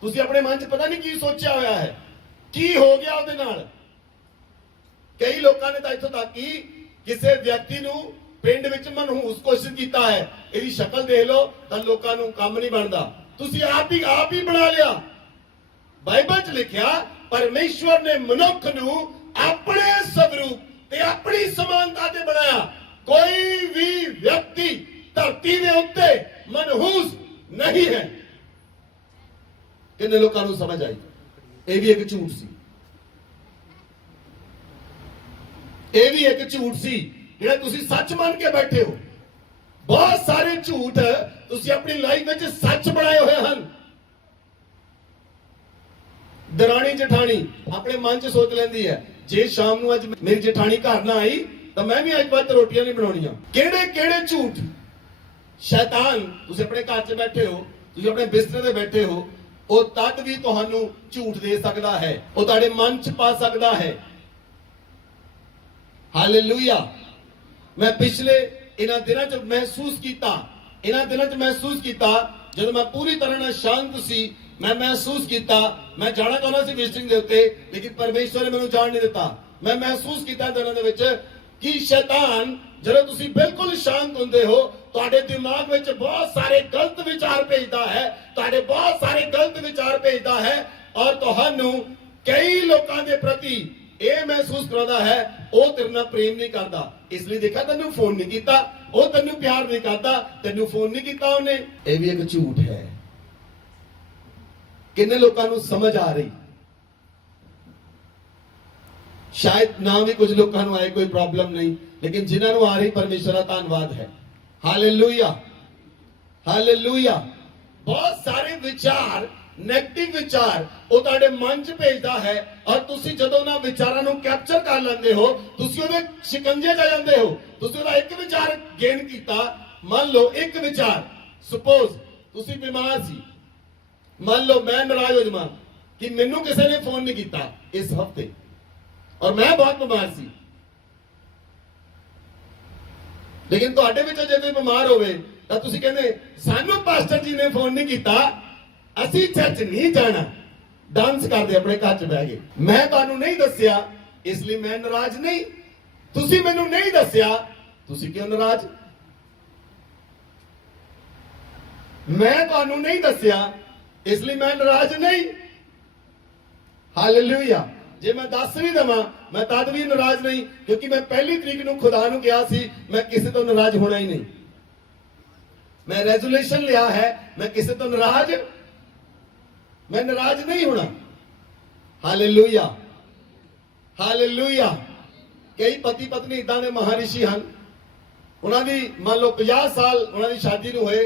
तुसी अपने मन च पता नहीं की सोचा होया है, की हो गया उहदे नाल। कई लोगों ने तो इत्थों तक कि किसी व्यक्ति नू पिंड विच मनहूस कोशिश किया है, इसकी शक्ल देख लो तो लोगों नू काम नहीं बनता, तुसी आप ही बना लिया। बाइबल च लिखिया परमेश्वर ने मनुख नू अपने स्वरूप ते अपनी समानता ते बनाया। कोई भी व्यक्ति धरती दे उत्ते मनहूस नहीं है। कितने लोगों को समझ आई? ये भी एक झूठ सी, ये भी एक झूठ सी जिहड़ा तुसी सच मान के बैठे हो। बहुत सारे झूठ तुसी अपनी लाइफ में सच बनाए हुए हैं। दरानी जठानी अपने मन च सोच लेंदी है, जे शाम नू अज मेरी जठानी घर ना आई तो मैं भी अज बाद रोटियां नहीं बनाउणियां। केड़े केड़े झूठ। शैतान तुसी अपने घर च बैठे हो, तुसी अपने बिस्तर ते बैठे हो, वो तद भी तुहानू झूठ दे सकता है, वो तुहाडे मन च पा सकता है। हालेलुया। मैं पिछले इन्हां दिनां च महसूस किया, जब मैं पूरी तरह नाल शांत सी, मैं महसूस किया मैं जाना चाहता सी विजिटिंग दे उत्ते, लेकिन परमेश्वर ने मैनू जान नहीं दिता। मैं महसूस किया दिनां दे विच कि शैतान जदों तुसी बिल्कुल शांत हुंदे हो, तुहाडे दिमाग विच बहुत सारे गलत विचार भेजदा है, तुहाडे बहुत सारे गलत विचार भेजदा है, और तुहानू कई लोगों के प्रति ये महसूस कराता है वो तेरे नाल प्रेम नहीं करता, इसलिए देखा तेनू फोन नहीं किया, वो तेनू प्यार नहीं करता, तेनू फोन नहीं किया उन्हें। यह भी एक झूठ है। किन्ने लोगों को समझ आ रही? शायद ना भी कुछ लोगों को आए कोई प्रॉब्लम नहीं, लेकिन जिन्होंने आ रही परमेश्वर का धन्यवाद है। Hallelujah, hallelujah. बहुत सारे विचार, नेगेटिव विचार वो तुहाडे मन च भेजदा है, और तुसी जदों ना विचारां नूं कैप्चर कर लेंदे हो, तुसी उहदे शिकंजे च आ जांदे हो। तुसी उहदा एक विचार गेन कीता, मान लो एक विचार, सपोज तुसी बीमार सी, मान लो मैं नाराज हो जावां कि मैनू किसी ने फोन नहीं किया इस हफ्ते, और मैं बहुत बीमार सी, लेकिन तुहाडे विच जे कोई बीमार होवे तां तुसी कहंदे सानू पास्टर जी ने फोन नहीं किया, असी चर्च नहीं जाना, डांस करदे अपने घर च बैठ गए। मैं तुहानू नहीं दस्सिया इसलिए मैं नाराज नहीं, तुसी मैनू नहीं दस्सिया तुसी क्यों नाराज? मैं तुहानू नहीं दस्सिया इसलिए मैं नाराज नहीं। हालेलुया। जे मैं दस भी दवा मैं तद भी नाराज नहीं, क्योंकि मैं पहली तरीक नूं खुदा नूं कहा सी मैं किसी तो नाराज होना ही नहीं। मैं रेजोल्यूशन लिया है मैं किसी तो नाराज नहीं होना। Hallelujah, hallelujah. कई पति पत्नी इदां दे महारिषि हैं, उन्होंने मान लो 50 साल उन्होंने शादी नूं होए,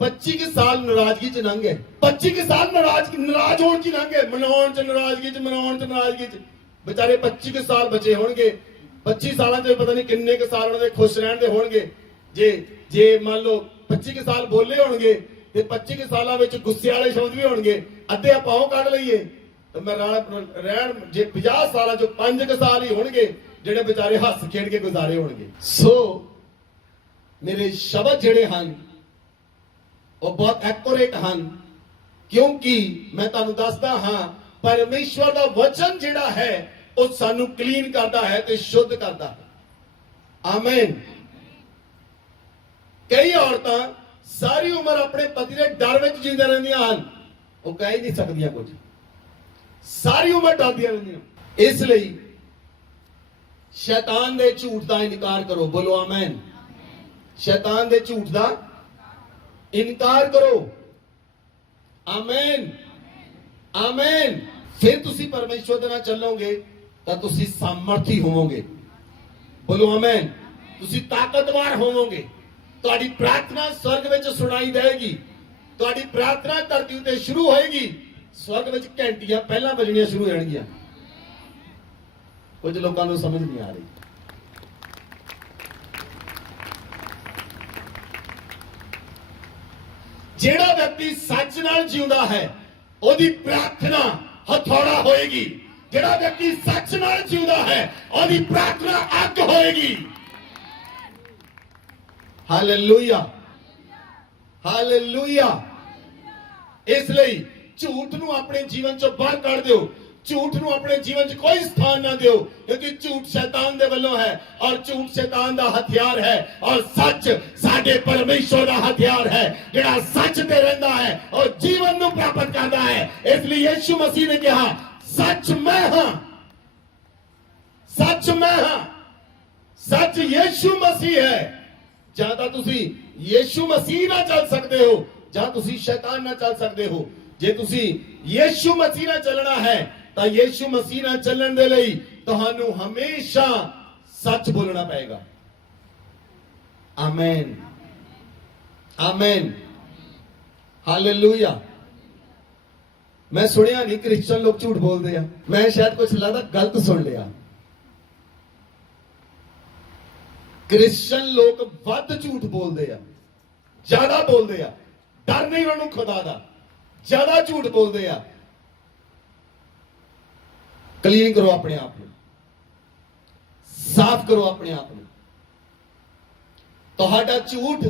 25 साल नाराजगी च लंघ गए। 25 साल नाराज होने च लंघ गए, मनाउण च नाराजगी च, मनाउण च नाराजगी च। बेचारे 25 साल बचे होणगे, 25 ਸਾਲਾਂ ਦੇ ਪਤਾ ਨਹੀਂ ਕਿੰਨੇ ਕੁ ਸਾਲ ਉਹਨਾਂ ਦੇ ਖੁਸ਼ ਰਹਿਣ ਦੇ ਹੋਣਗੇ। ਜੇ ਮੰਨ ਲਓ 25 ਕੁ ਸਾਲ ਬੋਲੇ ਹੋਣਗੇ ਤੇ 25 ਕੁ ਸਾਲਾਂ ਵਿੱਚ ਗੁੱਸੇ ਵਾਲੇ ਸ਼ਬਦ ਵੀ ਹੋਣਗੇ, ਅੱਧੇ ਆਪਾਂ ਉਹ ਕੱਢ ਲਈਏ ਤੇ ਮੈਂ ਰਹਿਣ ਜੇ 50 ਸਾਲਾਂ ਚੋਂ 5 ਕੁ ਸਾਲ ਹੀ ਹੋਣਗੇ ਜਿਹੜੇ ਵਿਚਾਰੇ ਹੱਸ ਖੇਡ ਕੇ ਗੁਜ਼ਾਰੇ ਹੋਣਗੇ। ਸੋ ਮੇਰੇ ਸ਼ਬਦ ਜਿਹੜੇ ਹਨ ਉਹ ਬਹੁਤ ਐਕੂਰੇਟ ਹਨ, ਕਿਉਂਕਿ ਮੈਂ ਤੁਹਾਨੂੰ ਦੱਸਦਾ ਹਾਂ ਪਰਮੇਸ਼ਵਰ ਦਾ ਵਚਨ ਜਿਹੜਾ ਹੈ ਉਹ ਸਾਨੂੰ ਕਲੀਨ ਕਰਦਾ ਹੈ ਤੇ ਸ਼ੁੱਧ ਕਰਦਾ ਹੈ। ਆਮੇਨ। ਕਈ ਔਰਤਾਂ ਸਾਰੀ ਉਮਰ ਆਪਣੇ ਪਤੀ ਦੇ ਡਰ ਵਿੱਚ ਜੀਂਦੀਆਂ ਰਹਿੰਦੀਆਂ ਹਨ, ਉਹ ਕਹਿ ਹੀ ਨਹੀਂ ਸਕਦੀਆਂ ਕੁਝ, ਸਾਰੀ ਉਮਰ ਡਰਦੀਆਂ ਰਹਿੰਦੀਆਂ। ਇਸ ਲਈ ਸ਼ੈਤਾਨ ਦੇ ਝੂਠ ਦਾ ਇਨਕਾਰ ਕਰੋ। ਬੋਲੋ ਆਮੇਨ। ਸ਼ੈਤਾਨ ਦੇ ਝੂਠ ਦਾ ਇਨਕਾਰ ਕਰੋ। Amen amen. ਫਿਰ ਤੁਸੀਂ ਪਰਮੇਸ਼ਵਰ ਦੇ ਨਾਲ ਚੱਲੋਗੇ ਤਾਂ ਤੁਸੀਂ ਸਾਮਰਥੀ ਹੋਵੋਗੇ। ਬੋਲੋ ਆਮੇਨ। ਤੁਸੀਂ ਤਾਕਤਵਰ ਹੋਵੋਗੇ। ਤੁਹਾਡੀ ਪ੍ਰਾਰਥਨਾ ਸਵਰਗ ਵਿੱਚ ਸੁਣਾਈ ਦੇਗੀ। ਤੁਹਾਡੀ ਪ੍ਰਾਰਥਨਾ ਧਰਤੀ ਉੱਤੇ ਸ਼ੁਰੂ ਹੋਏਗੀ, ਸਵਰਗ ਵਿੱਚ ਘੰਟੀਆਂ ਪਹਿਲਾਂ ਵੱਜਣੀਆਂ ਸ਼ੁਰੂ ਹੋ ਜਾਣਗੀਆਂ। ਕੁਝ ਲੋਕਾਂ ਨੂੰ ਸਮਝ ਨਹੀਂ ਆ ਰਹੀ। ਜਿਹੜਾ ਵਿਅਕਤੀ ਸੱਚ ਨਾਲ ਜਿਉਂਦਾ ਹੈ ਉਹਦੀ ਪ੍ਰਾਰਥਨਾ ਹਥੌੜਾ ਹੋਏਗੀ। ਜਿਹੜਾ ਵਿਅਕਤੀ ਸੱਚ ਨਾਲ ਜਿਉਂਦਾ ਹੈ ਉਹਦੀ ਪ੍ਰਾਰਥਨਾ ਅੱਗ ਹੋਏਗੀ। Hallelujah hallelujah. ਇਸ ਲਈ ਝੂਠ ਨੂੰ ਆਪਣੇ ਜੀਵਨ ਚੋਂ ਬਾਹਰ ਕੱਢ ਦਿਓ। ਝੂਠ ਨੂੰ ਆਪਣੇ ਜੀਵਨ 'ਚ ਕੋਈ ਸਥਾਨ ਨਾ ਦਿਓ, ਕਿਉਂਕਿ ਝੂਠ ਸ਼ੈਤਾਨ ਦੇ ਵੱਲੋਂ ਹੈ ਔਰ ਝੂਠ ਸ਼ੈਤਾਨ ਦਾ ਹਥਿਆਰ ਹੈ ਔਰ ਸੱਚ ਸਾਡੇ ਪਰਮੇਸ਼ਵਰ ਦਾ ਹਥਿਆਰ ਹੈ। ਜਿਹੜਾ ਸੱਚ ਤੇ ਰਹਿੰਦਾ ਹੈ ਉਹ ਜੀਵਨ ਨੂੰ ਪ੍ਰਾਪਤ ਕਰਦਾ ਹੈ। ਇਸ ਲਈ ਯਿਸੂ ਮਸੀਹ ਨੇ ਕਿਹਾ ਸੱਚ ਮੈਂ ਹਾਂ, ਸੱਚ ਮੈਂ ਹਾਂ। ਸੱਚ ਯਿਸੂ ਮਸੀਹ ਹੈ। ਜਾਂ ਤਾਂ ਤੁਸੀਂ ਯਿਸੂ ਮਸੀਹ ਨਾਲ ਚੱਲ ਸਕਦੇ ਹੋ ਜਾਂ ਤੁਸੀਂ ਸ਼ੈਤਾਨ ਨਾਲ ਚੱਲ ਸਕਦੇ ਹੋ। ਜੇ ਤੁਸੀਂ ਯਿਸੂ ਮਸੀਹ ਨਾਲ ਚੱਲਣਾ ਹੈ ਤਾਂ ਯਿਸੂ ਮਸੀਹ ਨਾਲ ਚੱਲਣ ਦੇ ਲਈ ਤੁਹਾਨੂੰ ਹਮੇਸ਼ਾ ਸੱਚ ਬੋਲਣਾ ਪਏਗਾ। Amen amen hallelujah. ਮੈਂ ਸੁਣਿਆ ਨਹੀਂ ਕ੍ਰਿਸਚੀਅਨ ਲੋਕ ਝੂਠ ਬੋਲਦੇ ਆ। ਮੈਂ ਸ਼ਾਇਦ ਕੁਝ ਲੱਗਦਾ ਗਲਤ ਸੁਣ ਲਿਆ। ਕ੍ਰਿਸਚੀਅਨ ਲੋਕ ਵੱਧ ਝੂਠ ਬੋਲਦੇ ਆ, ਜ਼ਿਆਦਾ ਬੋਲਦੇ ਆ। ਡਰ ਨਹੀਂ ਉਹਨਾਂ ਨੂੰ ਖੁਦਾ ਦਾ, ਜ਼ਿਆਦਾ ਝੂਠ ਬੋਲਦੇ ਆ। ਕਲੀਨ ਕਰੋ ਆਪਣੇ ਆਪ ਨੂੰ, ਸਾਫ਼ ਕਰੋ ਆਪਣੇ ਆਪ ਨੂੰ। ਤੁਹਾਡਾ ਝੂਠ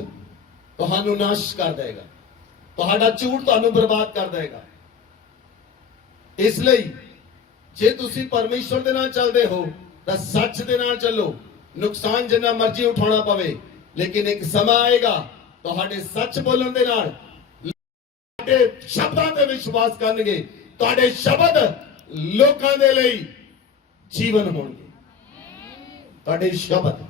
ਤੁਹਾਨੂੰ ਨਾਸ਼ ਕਰ ਦੇਗਾ। ਤੁਹਾਡਾ ਝੂਠ ਤੁਹਾਨੂੰ ਬਰਬਾਦ ਕਰ ਦੇਗਾ। ਇਸ ਲਈ ਜੇ ਤੁਸੀਂ ਪਰਮੇਸ਼ਵਰ ਦੇ ਨਾਲ ਚੱਲਦੇ ਹੋ ਤਾਂ ਸੱਚ ਦੇ ਨਾਲ ਚੱਲੋ। ਨੁਕਸਾਨ ਜਿੰਨਾ ਮਰਜ਼ੀ ਉਠਾਉਣਾ ਪਵੇ, ਲੇਕਿਨ ਇੱਕ ਸਮਾਂ ਆਏਗਾ ਤੁਹਾਡੇ ਸੱਚ ਬੋਲਣ ਦੇ ਨਾਲ ਤੁਹਾਡੇ ਸ਼ਬਦਾਂ ਤੇ ਵਿਸ਼ਵਾਸ ਕਰਨਗੇ। ਤੁਹਾਡੇ ਸ਼ਬਦ ਲੋਕਾਂ ਦੇ ਲਈ ਜੀਵਨ ਹੋਣਗੇ। ਤੁਹਾਡੇ ਸ਼ਬਦ।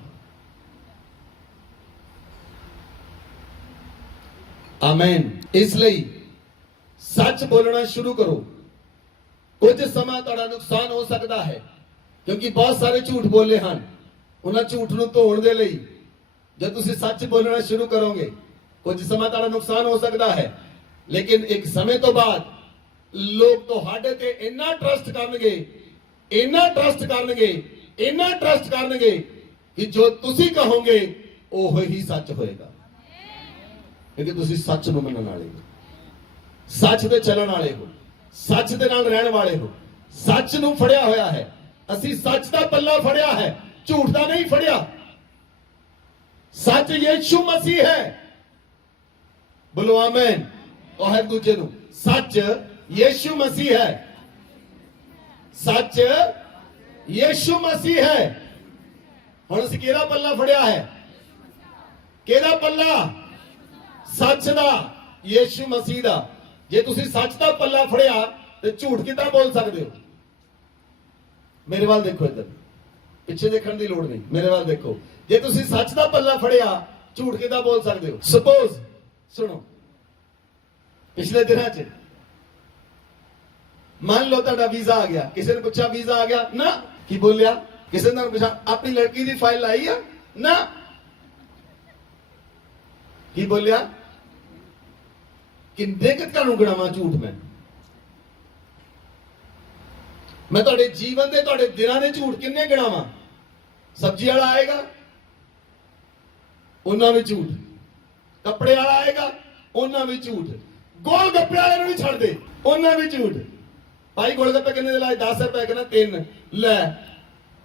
ਆਮੇਨ। ਇਸ ਲਈ ਸੱਚ ਬੋਲਣਾ ਸ਼ੁਰੂ ਕਰੋ। ਕੁਝ ਸਮਾਂ ਤੁਹਾਡਾ ਨੁਕਸਾਨ ਹੋ ਸਕਦਾ ਹੈ, ਕਿਉਂਕਿ ਬਹੁਤ ਸਾਰੇ ਝੂਠ ਬੋਲੇ ਹਨ। ਉਹਨਾਂ ਝੂਠ ਨੂੰ ਧੋਣ ਦੇ ਲਈ ਜੇ ਤੁਸੀਂ ਸੱਚ ਬੋਲਣਾ ਸ਼ੁਰੂ ਕਰੋਗੇ, ਕੁਝ ਸਮਾਂ ਤੁਹਾਡਾ ਨੁਕਸਾਨ ਹੋ ਸਕਦਾ ਹੈ, ਲੇਕਿਨ ਇੱਕ ਸਮੇਂ ਤੋਂ ਬਾਅਦ ਲੋਕ ਤੁਹਾਡੇ ਤੇ ਇੰਨਾ ਟਰਸਟ ਕਰਨਗੇ, ਇੰਨਾ ਟਰਸਟ ਕਰਨਗੇ, ਇੰਨਾ ਟਰਸਟ ਕਰਨਗੇ ਕਿ ਜੋ ਤੁਸੀਂ ਕਹੋਗੇ ਉਹ ਹੀ ਸੱਚ ਹੋਏਗਾ। ਕਿਉਂਕਿ ਤੁਸੀਂ ਸੱਚ ਨੂੰ ਮੰਨਣ ਵਾਲੇ ਹੋ, ਸੱਚ ਤੇ ਚੱਲਣ ਵਾਲੇ ਹੋ, ਸੱਚ ਦੇ ਨਾਲ ਰਹਿਣ ਵਾਲੇ ਹੋ। ਸੱਚ ਨੂੰ ਫੜਿਆ ਹੋਇਆ ਹੈ। ਅਸੀਂ ਸੱਚ ਦਾ ਪੱਲਾ ਫੜਿਆ ਹੈ, ਝੂਠ ਦਾ ਨਹੀਂ ਫੜਿਆ। ਸੱਚ ਯਿਸੂ ਮਸੀਹ ਹੈ। ਬੋਲੋ ਆਮੇਨ। ਉਹ ਇੱਕ ਦੂਜੇ ਨੂੰ ਸੱਚ ਯਿਸੂ ਮਸੀਹ ਹੈ। ਸੱਚ ਯਿਸੂ ਮਸੀਹ ਹੈ। ਹੁਣ ਅਸੀਂ ਕਿਹਦਾ ਪੱਲਾ ਫੜਿਆ ਹੈ? ਕਿਹਦਾ ਪੱਲਾ? ਸੱਚ ਦਾ, ਯਿਸੂ ਮਸੀਹ ਦਾ। ਜੇ ਤੁਸੀਂ ਸੱਚ ਦਾ ਪੱਲਾ ਫੜਿਆ ਤੇ ਝੂਠ ਕਿੱਦਾਂ ਬੋਲ ਸਕਦੇ ਹੋ? ਮੇਰੇ ਵੱਲ ਦੇਖੋ, ਇੱਧਰ ਪਿੱਛੇ ਦੇਖਣ ਦੀ ਲੋੜ ਨਹੀਂ, ਮੇਰੇ ਵੱਲ ਦੇਖੋ। ਜੇ ਤੁਸੀਂ ਸੱਚ ਦਾ ਪੱਲਾ ਫੜਿਆ, ਝੂਠ ਕਿੱਦਾਂ ਬੋਲ ਸਕਦੇ ਹੋ? ਸਪੋਜ਼ ਸੁਣੋ, ਪਿਛਲੇ ਦਿਨਾਂ 'ਚ ਮੰਨ ਲਓ ਤੁਹਾਡਾ ਵੀਜ਼ਾ ਆ ਗਿਆ। ਕਿਸੇ ਨੇ ਪੁੱਛਿਆ ਵੀਜ਼ਾ ਆ ਗਿਆ? ਨਾ। ਕੀ ਬੋਲਿਆ? ਕਿਸੇ ਨੇ ਪੁੱਛਿਆ ਆਪਣੀ ਲੜਕੀ ਦੀ ਫਾਈਲ ਆਈ ਆ? ਨਾ। ਕੀ ਬੋਲਿਆ? ਕਿੰਨੇ ਤੁਹਾਨੂੰ ਗਣਾਵਾਂ ਝੂਠ? ਮੈਂ ਤੁਹਾਡੇ ਜੀਵਨ ਦੇ, ਤੁਹਾਡੇ ਦਿਨਾਂ ਦੇ ਝੂਠ ਕਿੰਨੇ ਗਿਣਾਵਾਂ? ਸਬਜ਼ੀ ਵਾਲਾ ਆਏਗਾ, ਉਹਨਾਂ ਵਿੱਚ ਝੂਠ। ਕੱਪੜੇ ਵਾਲਾ ਆਏਗਾ, ਉਹਨਾਂ ਵਿੱਚ ਝੂਠ। ਗੋਲ ਗੱਪੇ ਵਾਲੇ ਨੂੰ ਨਹੀਂ ਛੱਡਦੇ, ਉਹਨਾਂ ਵਿੱਚ ਝੂਠ। ਭਾਈ ਗੋਲ ਗੱਪੇ ਕਿੰਨੇ ਦੇ ਲਾਏ? 10 ਰੁਪਏ, ਕਹਿੰਦਾ 3 ਲੈ।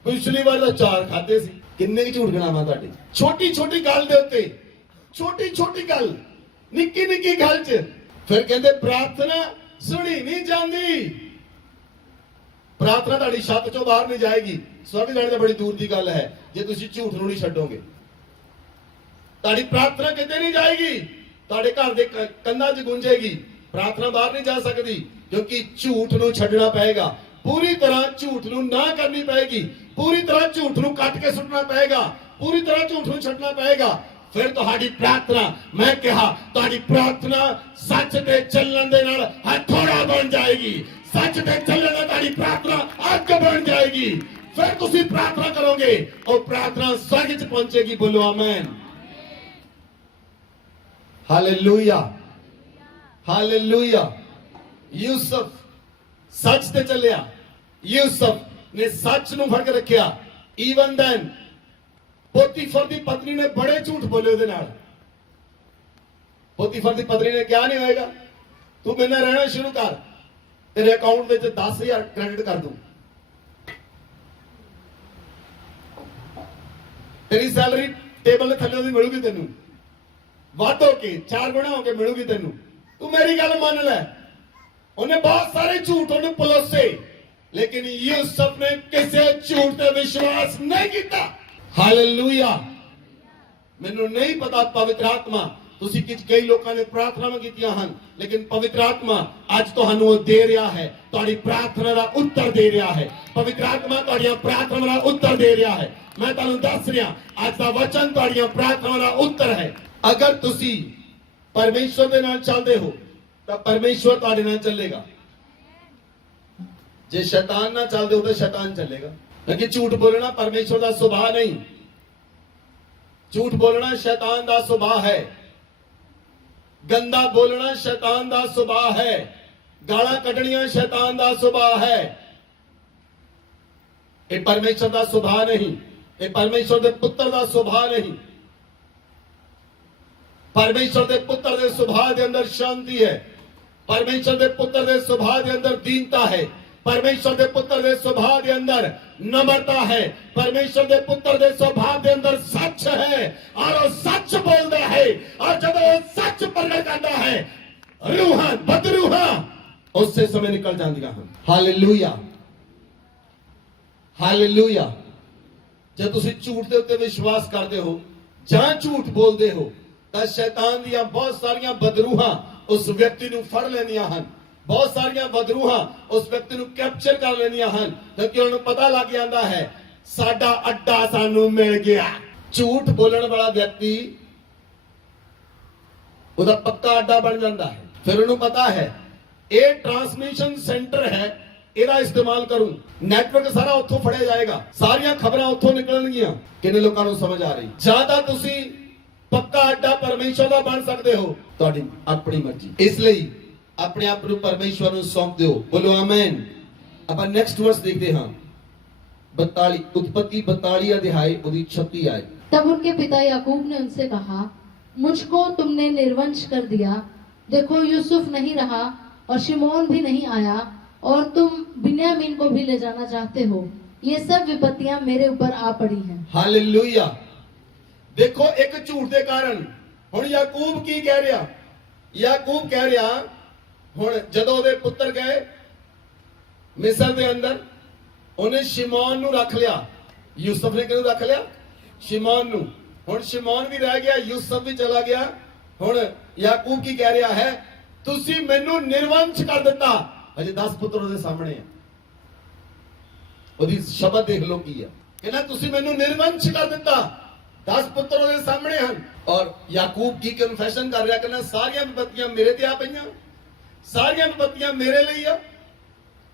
ਪਿਛਲੀ ਵਾਰ ਤਾਂ 4 ਖਾਦੇ ਸੀ। ਕਿੰਨੇ ਕੁ ਝੂਠ ਗਣਾਵਾਂ ਤੁਹਾਡੇ? ਛੋਟੀ ਛੋਟੀ ਗੱਲ ਦੇ ਉੱਤੇ, ਛੋਟੀ ਛੋਟੀ ਗੱਲ, ਨਿੱਕੀ ਨਿੱਕੀ ਗੱਲ 'ਚ ਫਿਰ ਕਹਿੰਦੇ ਪ੍ਰਾਰਥਨਾ ਸੁਣੀ ਨਹੀਂ ਜਾਂਦੀ। ਪ੍ਰਾਰਥਨਾ ਤੁਹਾਡੀ ਛੱਤ ਚੋਂ ਬਾਹਰ ਨਹੀਂ ਜਾਏਗੀ, ਸਵਰਗ ਜਾਣੇ ਤਾਂ ਬੜੀ ਦੂਰ ਦੀ ਗੱਲ ਹੈ ਜੇ ਤੁਸੀਂ ਝੂਠ ਨੂੰ ਨਹੀਂ ਛੱਡੋਗੇ। ਤੁਹਾਡੀ ਪ੍ਰਾਰਥਨਾ ਕਿਤੇ ਨਹੀਂ ਜਾਏਗੀ, ਤੁਹਾਡੇ ਘਰ ਦੇ ਕੰਨਾਂ 'ਚ ਗੂੰਜੇਗੀ। ਪ੍ਰਾਰਥਨਾ ਬਾਹਰ ਨਹੀਂ ਜਾ ਸਕਦੀ ਕਿਉਂਕਿ ਝੂਠ ਨੂੰ ਛੱਡਣਾ ਪਏਗਾ। ਪੂਰੀ ਤਰ੍ਹਾਂ ਝੂਠ ਨੂੰ ਨਾ ਕਰਨੀ ਪਏਗੀ, ਪੂਰੀ ਤਰ੍ਹਾਂ ਝੂਠ ਨੂੰ ਕੱਟ ਕੇ ਸੁੱਟਣਾ ਪਏਗਾ, ਪੂਰੀ ਤਰ੍ਹਾਂ ਝੂਠ ਨੂੰ ਛੱਡਣਾ ਪਏਗਾ। ਫਿਰ ਤੁਹਾਡੀ ਪ੍ਰਾਰਥਨਾ, ਮੈਂ ਕਿਹਾ ਤੁਹਾਡੀ ਪ੍ਰਾਰਥਨਾ ਸੱਚ ਤੇ ਚੱਲਣ ਦੇ ਨਾਲ ਹਥੌੜਾ ਬਣ ਜਾਏਗੀ। ਸੱਚ ਤੇ ਚੱਲਣ ਨਾਲ ਤੁਹਾਡੀ ਪ੍ਰਾਰਥਨਾ ਅੱਗ ਬਣ ਜਾਏਗੀ। ਫਿਰ ਤੁਸੀਂ ਪ੍ਰਾਰਥਨਾ ਕਰੋਗੇ, ਉਹ ਪ੍ਰਾਰਥਨਾ ਸਵਰਗ 'ਚ ਪਹੁੰਚੇਗੀ। ਬੋਲੋ ਆਮੇਨ, ਹਾਲੇਲੂਇਆ, ਹਾਲੇਲੂਇਆ। ਯੂਸਫ ਸੱਚ ਤੇ ਚੱਲਿਆ, ਯੂਸਫ ਨੇ ਸੱਚ ਨੂੰ ਫੜ ਕੇ ਰੱਖਿਆ। ਈਵਨ ਦੈਨ ਪੋਤੀਫਰ ਦੀ ਪਤਨੀ ਨੇ ਬੜੇ ਝੂਠ ਬੋਲੇ ਉਹਦੇ ਨਾਲ। ਪੋਤੀਫਰ ਦੀ ਪਤਨੀ ਨੇ ਕਿਹਾ, ਨਹੀਂ ਹੋਏਗਾ, ਤੂੰ ਮੇਰੇ ਨਾਲ ਰਹਿਣਾ ਸ਼ੁਰੂ ਕਰ, ਤੇਰੇ ਅਕਾਊਂਟ ਵਿੱਚ 10,000 ਕ੍ਰੈਡਿਟ ਕਰ ਦੂੰ, ਤੇਰੀ ਸੈਲਰੀ ਟੇਬਲ ਦੇ ਥੱਲੇ ਉਹਦੀ ਮਿਲੂਗੀ, ਤੈਨੂੰ ਵੱਧ ਹੋ ਕੇ 4 ਗੁਣਾ ਹੋ ਕੇ ਮਿਲੂਗੀ ਤੈਨੂੰ, ਤੂੰ ਮੇਰੀ ਗੱਲ ਮੰਨ ਲੈ। ਉਹਨੇ ਬਹੁਤ ਸਾਰੇ ਝੂਠ ਉਹਨੂੰ ਪਲੋਸੇ, ਲੇਕਿਨ ਯੂਸਫ ਨੇ ਕਿਸੇ ਝੂਠ ਤੇ ਵਿਸ਼ਵਾਸ ਨਹੀਂ ਕੀਤਾ। ਹਾਲੇਲੂਇਆ। ਮੈਨੂੰ ਨਹੀਂ ਪਤਾ ਪਵਿੱਤਰ ਆਤਮਾ, ਤੁਸੀਂ ਕਈ ਲੋਕਾਂ ਨੇ ਪ੍ਰਾਰਥਨਾਵਾਂ ਕੀਤੀਆਂ ਹਨ, ਲੇਕਿਨ ਪਵਿੱਤਰ ਆਤਮਾ ਅੱਜ ਤੁਹਾਨੂੰ ਉਹ ਦੇ ਰਿਹਾ ਹੈ, ਤੁਹਾਡੀ ਪ੍ਰਾਰਥਨਾ ਦਾ ਉੱਤਰ ਦੇ ਰਿਹਾ ਹੈ। ਪਵਿੱਤਰ ਆਤਮਾ ਤੁਹਾਡੀਆਂ ਪ੍ਰਾਰਥਨਾਵਾਂ ਦਾ ਉੱਤਰ ਦੇ ਰਿਹਾ ਹੈ। ਮੈਂ ਤੁਹਾਨੂੰ ਦੱਸ ਰਿਹਾ, ਅੱਜ ਦਾ ਵਚਨ ਤੁਹਾਡੀਆਂ ਪ੍ਰਾਰਥਨਾਵਾਂ ਦਾ ਉੱਤਰ ਹੈ। ਅਗਰ ਤੁਸੀਂ ਪਰਮੇਸ਼ਵਰ ਦੇ ਨਾਲ ਚੱਲਦੇ ਹੋ ਤਾਂ ਪਰਮੇਸ਼ਵਰ ਤੁਹਾਡੇ ਨਾਲ ਚੱਲੇਗਾ। ਜੇ ਸ਼ੈਤਾਨ ਨਾਲ ਚੱਲਦੇ ਹੋ ਤਾਂ ਸ਼ੈਤਾਨ ਚੱਲੇਗਾ। क्योंकि झूठ बोलना परमेश्वर का स्वभाव नहीं, झूठ बोलना शैतान का स्वभाव है, गंदा बोलना शैतान का स्वभाव है, गाला कटनियां शैतान का स्वभाव है। ये परमेश्वर का स्वभाव नहीं, ये परमेश्वर के पुत्र का स्वभाव नहीं। परमेश्वर के पुत्र के स्वभाव के अंदर शांति है, परमेश्वर के पुत्र के स्वभाव के अंदर दीनता है, परमेश्वर के पुत्र के स्वभाव के अंदर नम्रता है, परमेश्वर के पुत्र के स्वभाव के अंदर सच है और वो सच बोलता है। और जब वो सच प्रकट करता है, रूहां बदरूहां उससे समय निकल जाएगा। Hallelujah, hallelujah. जब तुसी झूठ के उत्ते विश्वास करते हो जां झूठ बोलते हो तां शैतान दियां बहुत सारियां बदरूहां उस व्यक्ति नूं फड़ लैंदियां हन, बहुत सारियां बदरूहां उस व्यक्ति ਨੂੰ ਕੈਪਚਰ ਕਰ ਲੈਂਦੀਆਂ ਹਨ, ਕਿਉਂਕਿ ਉਹਨੂੰ ਪਤਾ ਲੱਗ ਜਾਂਦਾ ਹੈ ਸਾਡਾ ਅੱਡਾ ਸਾਨੂੰ ਮਿਲ ਗਿਆ। ਝੂਠ ਬੋਲਣ ਵਾਲਾ ਵਿਅਕਤੀ ਉਹਦਾ ਪੱਕਾ ਅੱਡਾ ਬਣ ਜਾਂਦਾ ਹੈ। ਫਿਰ ਉਹਨੂੰ ਪਤਾ ਹੈ ਇਹ ਟ੍ਰਾਂਸਮਿਸ਼ਨ ਸੈਂਟਰ ਹੈ, ਇਹਦਾ ਇਸਤੇਮਾਲ ਕਰੂੰ, ਨੈਟਵਰਕ ਸਾਰਾ ਉੱਥੋਂ ਫੜਿਆ ਜਾਏਗਾ, ਸਾਰੀਆਂ ਖਬਰਾਂ ਉੱਥੋਂ ਨਿਕਲਣਗੀਆਂ। ਕਿੰਨੇ ਲੋਕਾਂ ਨੂੰ ਸਮਝ ਆ ਰਹੀ? ਜ਼ਿਆਦਾ ਤੁਸੀਂ ਪੱਕਾ ਅੱਡਾ ਪਰਮੇਸ਼ਰ ਦਾ ਬਣ ਸਕਦੇ ਹੋ, ਤੁਹਾਡੀ ਆਪਣੀ ਮਰਜ਼ੀ। ਇਸ ਲਈ अपने आप को परमेश्वर को सौंप दो। बोलो आमेन। अब नेक्स्ट वर्स देखते हैं 42 उत्पत्ति 42 अध्याय 36 आए। तब उनके पिता याकूब ने उनसे कहा, मुझको तुमने निर्वंश कर दिया, देखो यूसुफ नहीं रहा और शिमोन भी नहीं आया और तुम बिन्यामीन को भी ले जाना चाहते हो, ये सब विपत्तियां मेरे ऊपर आ पड़ी हैं। हालेलुया। देखो एक झूठ के कारण हुण याकूब की कह रहा, याकूब कह रहा ਹੁਣ ਜਦੋਂ ਉਹਦੇ ਪੁੱਤਰ ਗਏ ਮਿਸਰ ਦੇ ਅੰਦਰ, ਉਹਨੇ ਸ਼ਿਮੋਨ ਨੂੰ ਰੱਖ ਲਿਆ। ਯੂਸਫ ਨੇ ਕਿਹਨੂੰ ਰੱਖ ਲਿਆ? ਸ਼ਿਮੋਨ ਨੂੰ। ਹੁਣ ਸ਼ਿਮੋਨ ਵੀ ਰਹਿ ਗਿਆ, ਯੂਸਫ ਵੀ ਚਲਾ ਗਿਆ। ਹੁਣ ਯਾਕੂਬ ਕੀ ਕਹਿ ਰਿਹਾ ਹੈ? ਤੁਸੀਂ ਮੈਨੂੰ ਨਿਰਵੰਸ਼ ਕਰ ਦਿੱਤਾ। ਅਜੇ 10 ਪੁੱਤਰ ਉਹਦੇ ਸਾਹਮਣੇ ਆ, ਉਹਦੀ ਸ਼ਬਦ ਦੇਖ ਲਓ ਕੀ ਆ। ਕਹਿੰਦਾ ਤੁਸੀਂ ਮੈਨੂੰ ਨਿਰਵੰਸ਼ ਕਰ ਦਿੱਤਾ, 10 ਪੁੱਤਰ ਉਹਦੇ ਸਾਹਮਣੇ ਹਨ। ਔਰ ਯਾਕੂਬ ਕੀ ਕਨਫੈਸ਼ਨ ਕਰ ਰਿਹਾ? ਕਹਿੰਦਾ ਸਾਰੀਆਂ ਵਿਪत्तियां ਮੇਰੇ ਤੇ ਆ ਪਈਆਂ, ਸਾਰੀਆਂ ਵਿਪत्तियां ਮੇਰੇ ਲਈ ਆ।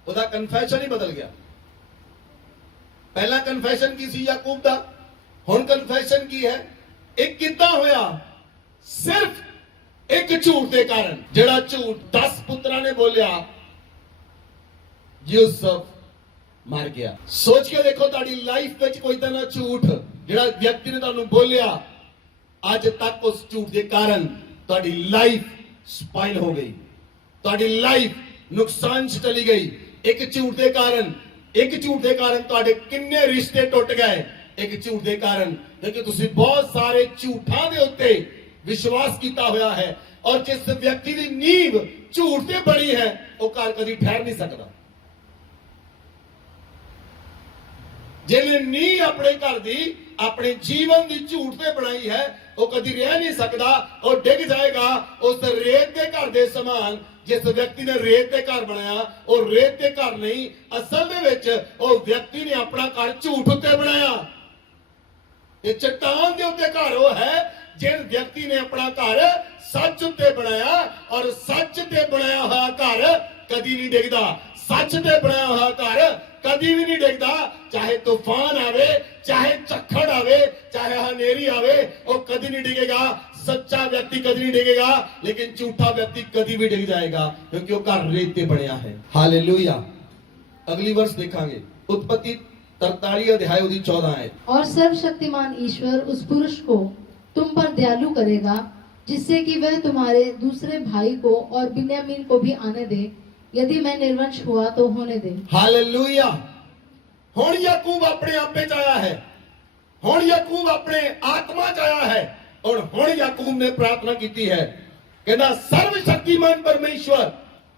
ਉਹਦਾ ਕਨਫੈਸ਼ਨ ਹੀ ਬਦਲ ਗਿਆ। ਪਹਿਲਾ ਕਨਫੈਸ਼ਨ ਕੀ ਸੀ ਯਾਕੂਬ ਦਾ, ਹੁਣ ਕਨਫੈਸ਼ਨ ਕੀ ਹੈ? ਇਹ ਕਿੱਦਾਂ ਹੋਇਆ? ਸਿਰਫ ਇੱਕ ਝੂਠ ਦੇ ਕਾਰਨ। ਜਿਹੜਾ ਝੂਠ 10 ਪੁੱਤਰਾਂ ਨੇ ਬੋਲਿਆ, ਯੂਸਫ ਮਰ ਗਿਆ। ਸੋਚ ਕੇ ਦੇਖੋ ਤੁਹਾਡੀ ਲਾਈਫ ਵਿੱਚ ਕੋਈ ਤਾਂ ਨਾ ਝੂਠ ਜਿਹੜਾ ਵਿਅਕਤੀ ਨੇ ਤੁਹਾਨੂੰ ਬੋਲਿਆ, ਅੱਜ ਤੱਕ ਉਸ ਝੂਠ ਦੇ ਕਾਰਨ ਤੁਹਾਡੀ ਲਾਈਫ ਸਪਾਇਲ ਹੋ ਗਈ, ਤੁਹਾਡੀ ਲਾਈਫ ਨੁਕਸਾਨ 'ਚ ਚਲੀ ਗਈ। ਇੱਕ ਝੂਠ ਦੇ ਕਾਰਨ ਤੁਹਾਡੇ ਕਿੰਨੇ ਰਿਸ਼ਤੇ ਟੁੱਟ ਗਏ, ਇੱਕ ਝੂਠ ਦੇ ਕਾਰਨ, ਕਿਉਂਕਿ ਤੁਸੀਂ ਬਹੁਤ ਸਾਰੇ ਝੂਠਾਂ ਦੇ ਉੱਤੇ ਵਿਸ਼ਵਾਸ ਕੀਤਾ ਹੋਇਆ ਹੈ। ਔਰ ਜਿਸ ਵਿਅਕਤੀ ਦੀ ਨੀਂਵ ਝੂਠ ਤੇ ਬਣੀ ਹੈ ਉਹ ਘਰ ਕਦੀ ਠਹਿਰ ਨਹੀਂ ਸਕਦਾ। ਜਿਹਨੇ ਨੀਂਹ ਆਪਣੇ ਘਰ ਦੀ, ਆਪਣੇ ਜੀਵਨ ਦੀ ਝੂਠ ਤੇ ਬਣਾਈ ਹੈ, ਉਹ ਕਦੀ ਰਹਿ ਨਹੀਂ ਸਕਦਾ, ਉਹ ਡਿੱਗ ਜਾਏਗਾ ਉਸ ਰੇਤ ਦੇ ਘਰ ਦੇ ਸਮਾਨ। ਜਿਸ ਵਿਅਕਤੀ ਨੇ ਰੇਤ ਦੇ ਘਰ ਬਣਾਇਆ, ਉਹ ਰੇਤ ਦੇ ਘਰ ਨਹੀਂ, ਅਸਲ ਦੇ ਵਿੱਚ ਉਹ ਵਿਅਕਤੀ ਨੇ ਆਪਣਾ ਘਰ ਝੂਠ ਉੱਤੇ ਬਣਾਇਆ। ਇਹ ਚਟਾਨ ਦੇ ਉੱਤੇ ਘਰ ਉਹ ਹੈ ਜਿਸ ਵਿਅਕਤੀ ਨੇ ਆਪਣਾ ਘਰ ਸੱਚ ਉੱਤੇ ਬਣਾਇਆ। ਔਰ ਸੱਚ ਤੇ ਬਣਾਇਆ ਹੋਇਆ ਘਰ ਕਦੀ ਨਹੀਂ ਡਿੱਗਦਾ। ਸੱਚ ਤੇ ਬਣਾਇਆ ਹੋਇਆ ਘਰ ਕਦੀ ਵੀ ਨਹੀਂ ਡਿੱਗਦਾ। ਚਾਹੇ ਤੂਫਾਨ ਆਵੇ, ਚਾਹੇ ਝੱਖੜ ਆਵੇ, ਚਾਹੇ ਹਨੇਰੀ ਆਵੇ, ਉਹ ਕਦੀ ਨਹੀਂ ਡਿੱਗੇਗਾ। ਸੱਚਾ ਵਿਅਕਤੀ ਕਦੀ ਨਹੀਂ ਡਿੱਗੇਗਾ, ਲੇਕਿਨ ਝੂਠਾ ਵਿਅਕਤੀ ਕਦੀ ਵੀ ਡਿੱਗ ਜਾਏਗਾ, ਕਿਉਂਕਿ ਉਹ ਘਰ ਰੇਤ ਤੇ ਬਣਿਆ ਹੈ। ਹਾਲੇਲੂਇਆ। ਅਗਲੀ ਵਰਸ ਦੇਖਾਂਗੇ, उत्पत्ति 43 अध्याय ਉਹਦੀ 14 है। और सर्वशक्तिमान ईश्वर उस पुरुष को तुम पर दयालु करेगा, जिससे कि वह तुम्हारे दूसरे भाई को और बिन्यामीन को भी आने दे, यदि मैं निर्वंश हुआ तो होने दे। हालेलुया। ਹੁਣ ਯਾਕੂਬ ਆਪਣੇ ਆਪੇ ਚ ਆਇਆ ਹੈ, ਹੁਣ ਯਾਕੂਬ ਆਪਣੇ ਆਤਮਾ ਚ ਆਇਆ ਹੈ। ਔਰ ਹੁਣ ਯਾਕੂਬ ਨੇ ਪ੍ਰਾਰਥਨਾ ਕੀਤੀ ਹੈ, ਕਹਿੰਦਾ ਸਰਵ ਸ਼ਕਤੀਮਾਨ ਪਰਮੇਸ਼ਵਰ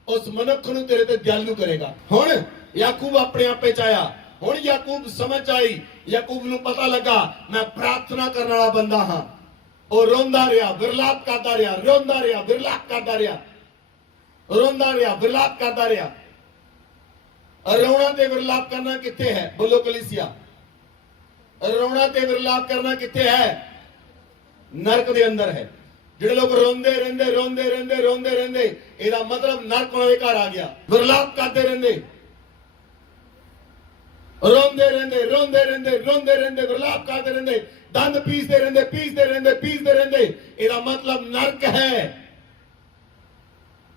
ਉਸ ਮਨੁੱਖ ਨੂੰ ਤੇਰੇ ਤੇ ਦਿਆਲੂ ਕਰੇਗਾ। ਹੁਣ ਯਾਕੂਬ ਆਪਣੇ ਆਪੇ ਚ ਆਇਆ, ਹੁਣ ਯਾਕੂਬ ਸਮਝ ਆਈ, ਯਾਕੂਬ ਨੂੰ ਪਤਾ ਲੱਗਾ ਮੈਂ ਪ੍ਰਾਰਥਨਾ ਕਰਨ ਵਾਲਾ ਬੰਦਾ ਹਾਂ। ਉਹ ਰੋਂਦਾ ਰਿਹਾ, ਵਿਰਲਾਪ ਕਰਦਾ ਰਿਹਾ, ਰੋਂਦਾ ਰਿਹਾ, ਵਿਰਲਾਪ ਕਰਦਾ ਰਿਹਾ, ਰੋਂਦਾ ਰਿਹਾ, ਵਿਰਲਾਪ ਕਰਦਾ ਰਿਹਾ। ਰੋਣਾ ਤੇ ਵਿਰਲਾਪ ਕਰਨਾ ਕਿੱਥੇ ਹੈ? ਬੋਲੋ ਕਲੀਸਿਆ, ਰੋਣਾ ਤੇ ਵਿਰਲਾਪ ਕਰਨਾ ਕਿੱਥੇ ਹੈ? ਨਰਕ ਦੇ ਅੰਦਰ ਹੈ। ਜਿਹੜੇ ਲੋਕ ਰੋਂਦੇ ਰਹਿੰਦੇ, ਰੋਂਦੇ ਰਹਿੰਦੇ, ਰੋਂਦੇ ਰਹਿੰਦੇ, ਇਹਦਾ ਮਤਲਬ ਨਰਕ ਉਹਨਾਂ ਦੇ ਘਰ ਆ ਗਿਆ। ਵਿਰਲਾਪ ਕਰਦੇ ਰਹਿੰਦੇ, ਰੋਂਦੇ ਰਹਿੰਦੇ, ਰੋਂਦੇ ਰਹਿੰਦੇ, ਰੋਂਦੇ ਰਹਿੰਦੇ, ਵਿਰਲਾਪ ਕਰਦੇ ਰਹਿੰਦੇ, ਦੰਦ ਪੀਸਦੇ ਰਹਿੰਦੇ, ਪੀਸਦੇ ਰਹਿੰਦੇ, ਪੀਸਦੇ ਰਹਿੰਦੇ, ਇਹਦਾ ਮਤਲਬ ਨਰਕ ਹੈ।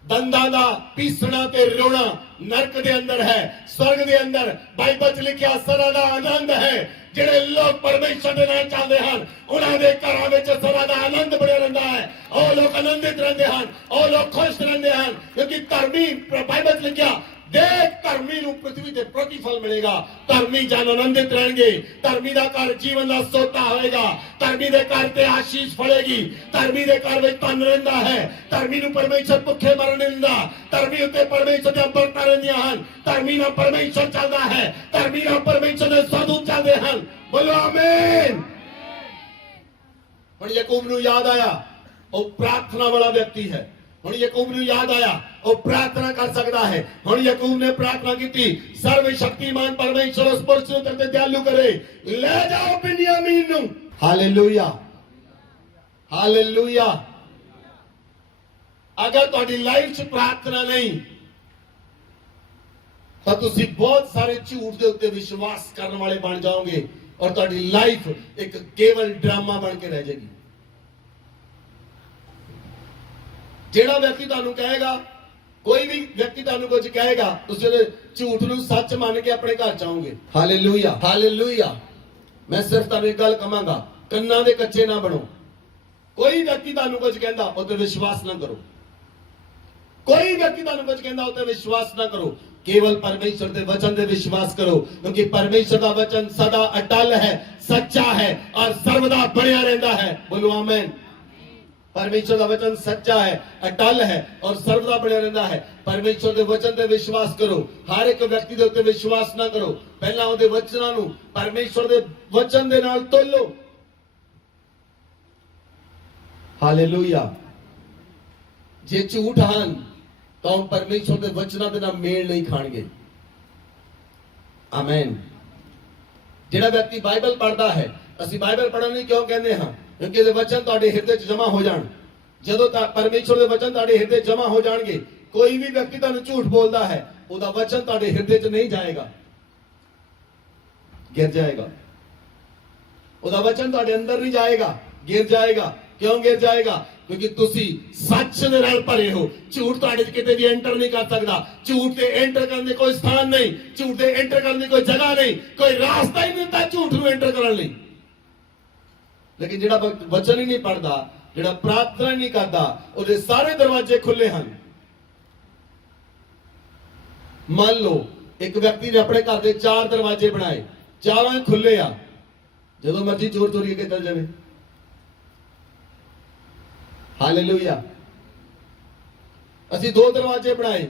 ਦੰਦਾਂ ਦਾ ਪੀਸਣਾ ਤੇ ਰੋਣਾ ਨਰਕ ਦੇ ਅੰਦਰ ਹੈ। स्वर्ग ਦੇ ਅੰਦਰ ਬਾਈਬਲ 'ਚ ਲਿਖਿਆ ਸਦਾ ਦਾ ਆਨੰਦ ਹੈ। ਜਿਹੜੇ ਲੋਕ ਪਰਮੇਸ਼ਰ ਦੇ ਨਾਲ ਚੱਲਦੇ ਹਨ, ਉਹਨਾਂ ਦੇ ਘਰਾਂ ਵਿੱਚ ਸਦਾ ਦਾ ਆਨੰਦ ਬਣਿਆ ਰਹਿੰਦਾ ਹੈ। ਉਹ ਲੋਕ ਆਨੰਦਿਤ ਰਹਿੰਦੇ ਹਨ, ਉਹ ਲੋਕ ਖੁਸ਼ ਰਹਿੰਦੇ ਹਨ, ਕਿਉਂਕਿ ਧਰਮੀ, ਬਾਈਬਲ 'ਚ ਲਿਖਿਆ, ਦੇਖ ਧਰਮੀ ਨੂੰ ਪ੍ਰithvi ਤੇ ਪ੍ਰਤੀਫਲ ਮਿਲੇਗਾ। ਧਰਮੀ ਜਨ ਆਨੰਦਿਤ ਰਹਿਣਗੇ। ਧਰਮੀ ਦਾ ਘਰ ਜੀਵਨ ਦਾ ਸੋਤਾ ਹੋਏਗਾ। ਧਰਮੀ ਦੇ ਘਰ ਤੇ ਆਸ਼ੀਸ਼ ਫੜੇਗੀ। ਧਰਮੀ ਦੇ ਘਰ ਵਿੱਚ ਧਨ ਰਹਿੰਦਾ ਹੈ। ਧਰਮੀ ਨੂੰ ਪਰਮੇਸ਼ਰ ਭੁੱਖੇ ਮਰਨ ਨਹੀਂ ਦਿੰਦਾ। ਧਰਮੀ ਉੱਤੇ ਪਰਮੇਸ਼ਰ ਦੀਆਂ ਬਰਕਤਾਂ ਰਹਿੰਦੀਆਂ ਹਨ। ਧਰਮੀ ਨਾਲ ਪਰਮੇਸ਼ਰ ਚੱਲਦਾ ਹੈ। ਧਰਮੀ ਨਾਲ ਪਰਮੇਸ਼ਰ ਦੇ ਸਾਧੂ ਚੱਲਦੇ ਹਨ। ਬੋਲੋ ਆਮੀਨ। ਹੁਣ ਯਾਕੂਬ ਨੂੰ ਯਾਦ ਆਇਆ, ਉਹ ਪ੍ਰਾਰਥਨਾ ਵਾਲਾ ਵਿਅਕਤੀ ਹੈ। ਹੁਣ ਯਾਕੂਬ ਨੂੰ ਯਾਦ ਆਇਆ, ਉਹ ਪ੍ਰਾਰਥਨਾ ਕਰ ਸਕਦਾ ਹੈ। ਹੁਣ ਯਾਕੂਬ ਨੇ ਪ੍ਰਾਰਥਨਾ ਕੀਤੀ, ਸਰਵ ਸ਼ਕਤੀਮਾਨ ਪਰਮੇਸ਼ਰ ਉਸ ਪੁਰਸ਼ ਨੂੰ ਤੇਰੇ ਤੇ ਦਿਆਲੂ ਕਰੇ, ਲੈ ਜਾਓ ਬਿਨਯਾਮੀਨ ਨੂੰ। Hallelujah, hallelujah. ਅਗਰ ਤੁਹਾਡੀ ਲਾਈਫ 'ਚ ਪ੍ਰਾਰਥਨਾ ਨਹੀਂ ਤਾਂ ਤੁਸੀਂ ਬਹੁਤ ਸਾਰੇ ਝੂਠ ਦੇ ਉੱਤੇ ਵਿਸ਼ਵਾਸ ਕਰਨ ਵਾਲੇ ਬਣ ਜਾਓਗੇ, ਔਰ ਤੁਹਾਡੀ ਲਾਈਫ ਇੱਕ ਕੇਵਲ ਡਰਾਮਾ ਬਣ ਕੇ ਰਹਿ ਜਾਏਗੀ। ਜਿਹੜਾ ਵਿਅਕਤੀ ਤੁਹਾਨੂੰ ਕਹੇਗਾ, ਕੋਈ ਵੀ ਵਿਅਕਤੀ ਤੁਹਾਨੂੰ ਕੁਝ ਕਹੇਗਾ, ਤੁਸੀਂ ਉਹਦੇ ਝੂਠ ਨੂੰ ਸੱਚ ਮੰਨ ਕੇ ਆਪਣੇ ਘਰ ਚਾਹੋਗੇ। Hallelujah, hallelujah. ਮੈਂ ਸਿਰਫ ਤੁਹਾਨੂੰ ਇੱਕ ਗੱਲ ਕਹਾਂਗਾ, ਕੰਨਾਂ ਦੇ ਕੱਚੇ ਨਾ ਬਣੋ। ਕੋਈ ਵਿਅਕਤੀ ਤੁਹਾਨੂੰ ਕੁਝ ਕਹਿੰਦਾ ਉਹਤੇ ਵਿਸ਼ਵਾਸ ਨਾ ਕਰੋ। ਕੋਈ ਵਿਅਕਤੀ ਤੁਹਾਨੂੰ ਕੁਝ ਕਹਿੰਦਾ ਉਹਤੇ ਵਿਸ਼ਵਾਸ ਨਾ ਕਰੋ। केवल परमेश्वर के वचन पे विश्वास करो, क्योंकि परमेश्वर का वचन सदा अटल है, सच्चा है और सर्वदा बढ़िया रहता है। बोलो आमीन। परमेश्वर का वचन सच्चा है, अटल है और सर्वदा बढ़िया रहता है। परमेश्वर के वचन पे विश्वास करो। हर एक व्यक्ति के उत्ते विश्वास ना करो। पहला ਉਹਦੇ ਵਚਨਾਂ ਨੂੰ परमेश्वर ਦੇ वचन ਦੇ ਨਾਲ ਤੋਲੋ। हालेलुया। जे झूठ ਹਨ ਤਾਂ ਉਹ ਪਰਮੇਸ਼ਰ ਦੇ ਵਚਨਾਂ ਦੇ ਨਾਲ ਮੇਲ ਨਹੀਂ ਖਾਣਗੇ। ਆਮੀਨ। ਜਿਹੜਾ ਵਿਅਕਤੀ ਬਾਈਬਲ ਪੜ੍ਹਦਾ ਹੈ, ਅਸੀਂ ਬਾਈਬਲ ਪੜ੍ਹਨ ਲਈ ਕਿਉਂ ਕਹਿੰਦੇ ਹਾਂ? ਕਿਉਂਕਿ ਇਹਦੇ ਵਚਨ ਤੁਹਾਡੇ ਹਿਰਦੇ 'ਚ ਜਮਾ ਹੋ ਜਾਣ। ਜਦੋਂ ਤੱਕ ਪਰਮੇਸ਼ਰ ਦੇ ਵਚਨ ਤੁਹਾਡੇ ਹਿਰਦੇ 'ਚ ਜਮਾ ਹੋ ਜਾਣਗੇ, ਕੋਈ ਵੀ ਵਿਅਕਤੀ ਤੁਹਾਨੂੰ ਝੂਠ ਬੋਲਦਾ ਹੈ, ਉਹਦਾ ਵਚਨ ਤੁਹਾਡੇ ਹਿਰਦੇ 'ਚ ਨਹੀਂ ਜਾਏਗਾ, ਗਿਰ ਜਾਏਗਾ। ਉਹਦਾ ਵਚਨ ਤੁਹਾਡੇ ਅੰਦਰ ਨਹੀਂ ਜਾਏਗਾ, गिर जाएगा। क्यों गिर जाएगा? क्योंकि तुसी सच दे नाल भरे हो। झूठ तुहाडे च किते भी एंटर नहीं कर सकदा। झूठ ते एंटर करने दी कोई स्थान नहीं, झूठ ते एंटर करने दी कोई जगह नहीं, कोई रास्ता ही नहीं दिता झूठ नूं एंटर करने लई। लेकिन जिहड़ा वचन ही नहीं पढ़दा, जिहड़ा प्रार्थना नहीं करदा, ਉਹਦੇ सारे दरवाजे खुले हैं। मान लो एक व्यक्ति ने अपने घर के 4 दरवाजे बनाए, चारों ही खुले आ, जो मर्जी चोर चोरी के चल जाए। हालेलुया। ਅਸੀਂ 2 दरवाजे बनाए,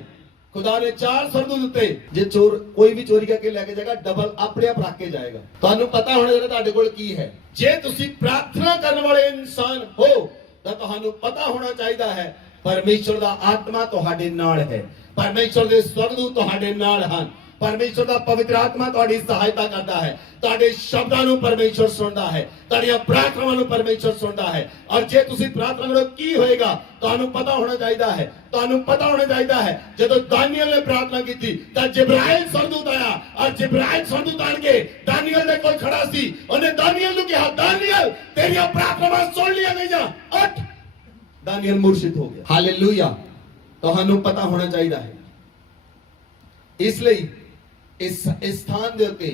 खुदा ने 4 सरदू दिते। जे चोर कोई भी चोरी करके लेके जाएगा, डबल अपने आप रख के जाएगा। ਤੁਹਾਨੂੰ ਪਤਾ ਹੋਣਾ ਜਿਹੜਾ ਤੁਹਾਡੇ ਕੋਲ ਕੀ ਹੈ। ਜੇ ਤੁਸੀਂ ਪ੍ਰਾਰਥਨਾ ਕਰਨ ਵਾਲੇ ਇਨਸਾਨ ਹੋ ਤਾਂ ਤੁਹਾਨੂੰ ਪਤਾ ਹੋਣਾ ਚਾਹੀਦਾ ਹੈ ਪਰਮੇਸ਼ਰ ਦਾ ਆਤਮਾ ਤੁਹਾਡੇ ਨਾਲ ਹੈ, ਪਰਮੇਸ਼ਰ ਦੇ ਸਰਦੂਤ ਤੁਹਾਡੇ ਨਾਲ ਹਨ, ਪਰਮੇਸ਼ਰ ਦਾ ਪਵਿੱਤਰ ਆਤਮਾ ਤੁਹਾਡੀ ਸਹਾਇਤਾ ਕਰਦਾ ਹੈ, ਤੁਹਾਡੇ ਸ਼ਬਦਾਂ ਨੂੰ ਪਰਮੇਸ਼ਰ ਸੁਣਦਾ ਹੈ, ਤੁਹਾਡੀਆਂ ਪ੍ਰਾਰਥਨਾਵਾਂ ਨੂੰ ਪਰਮੇਸ਼ਰ ਸੁਣਦਾ ਹੈ। ਔਰ ਜੇ ਤੁਸੀਂ ਪ੍ਰਾਰਥਨਾ ਕਰੋ ਕੀ ਹੋਏਗਾ ਤੁਹਾਨੂੰ ਪਤਾ ਹੋਣਾ ਚਾਹੀਦਾ ਹੈ। ਤੁਹਾਨੂੰ ਪਤਾ ਹੋਣਾ ਚਾਹੀਦਾ ਹੈ ਜਦੋਂ ਦਾਨੀਏਲ ਨੇ ਪ੍ਰਾਰਥਨਾ ਕੀਤੀ ਤਾਂ ਜਿਬਰਾਇਲ ਸਰਦੂਤ ਆਇਆ, ਔਰ ਜਿਬਰਾਇਲ ਸਰਦੂਤ ਆਣ ਕੇ ਦਾਨੀਏਲ ਦੇ ਕੋਲ ਖੜਾ ਸੀ। ਉਹਨੇ ਦਾਨੀਏਲ ਨੂੰ ਕਿਹਾ, ਦਾਨੀਏਲ ਤੇਰੀਆਂ ਪ੍ਰਾਰਥਨਾਵਾਂ ਸੁਣ ਲਈਆਂ ਗਈਆਂ, ਉੱਠ। ਦਾਨੀਏਲ ਮੁਰਸ਼ਿਦ ਹੋ ਗਿਆ। ਹਾਲੇਲੂਇਆ। ਤੁਹਾਨੂੰ ਪਤਾ ਹੋਣਾ ਚਾਹੀਦਾ ਹੈ। ਇਸ ਲਈ ਇਸ ਸਥਾਨ ਦੇ ਉੱਤੇ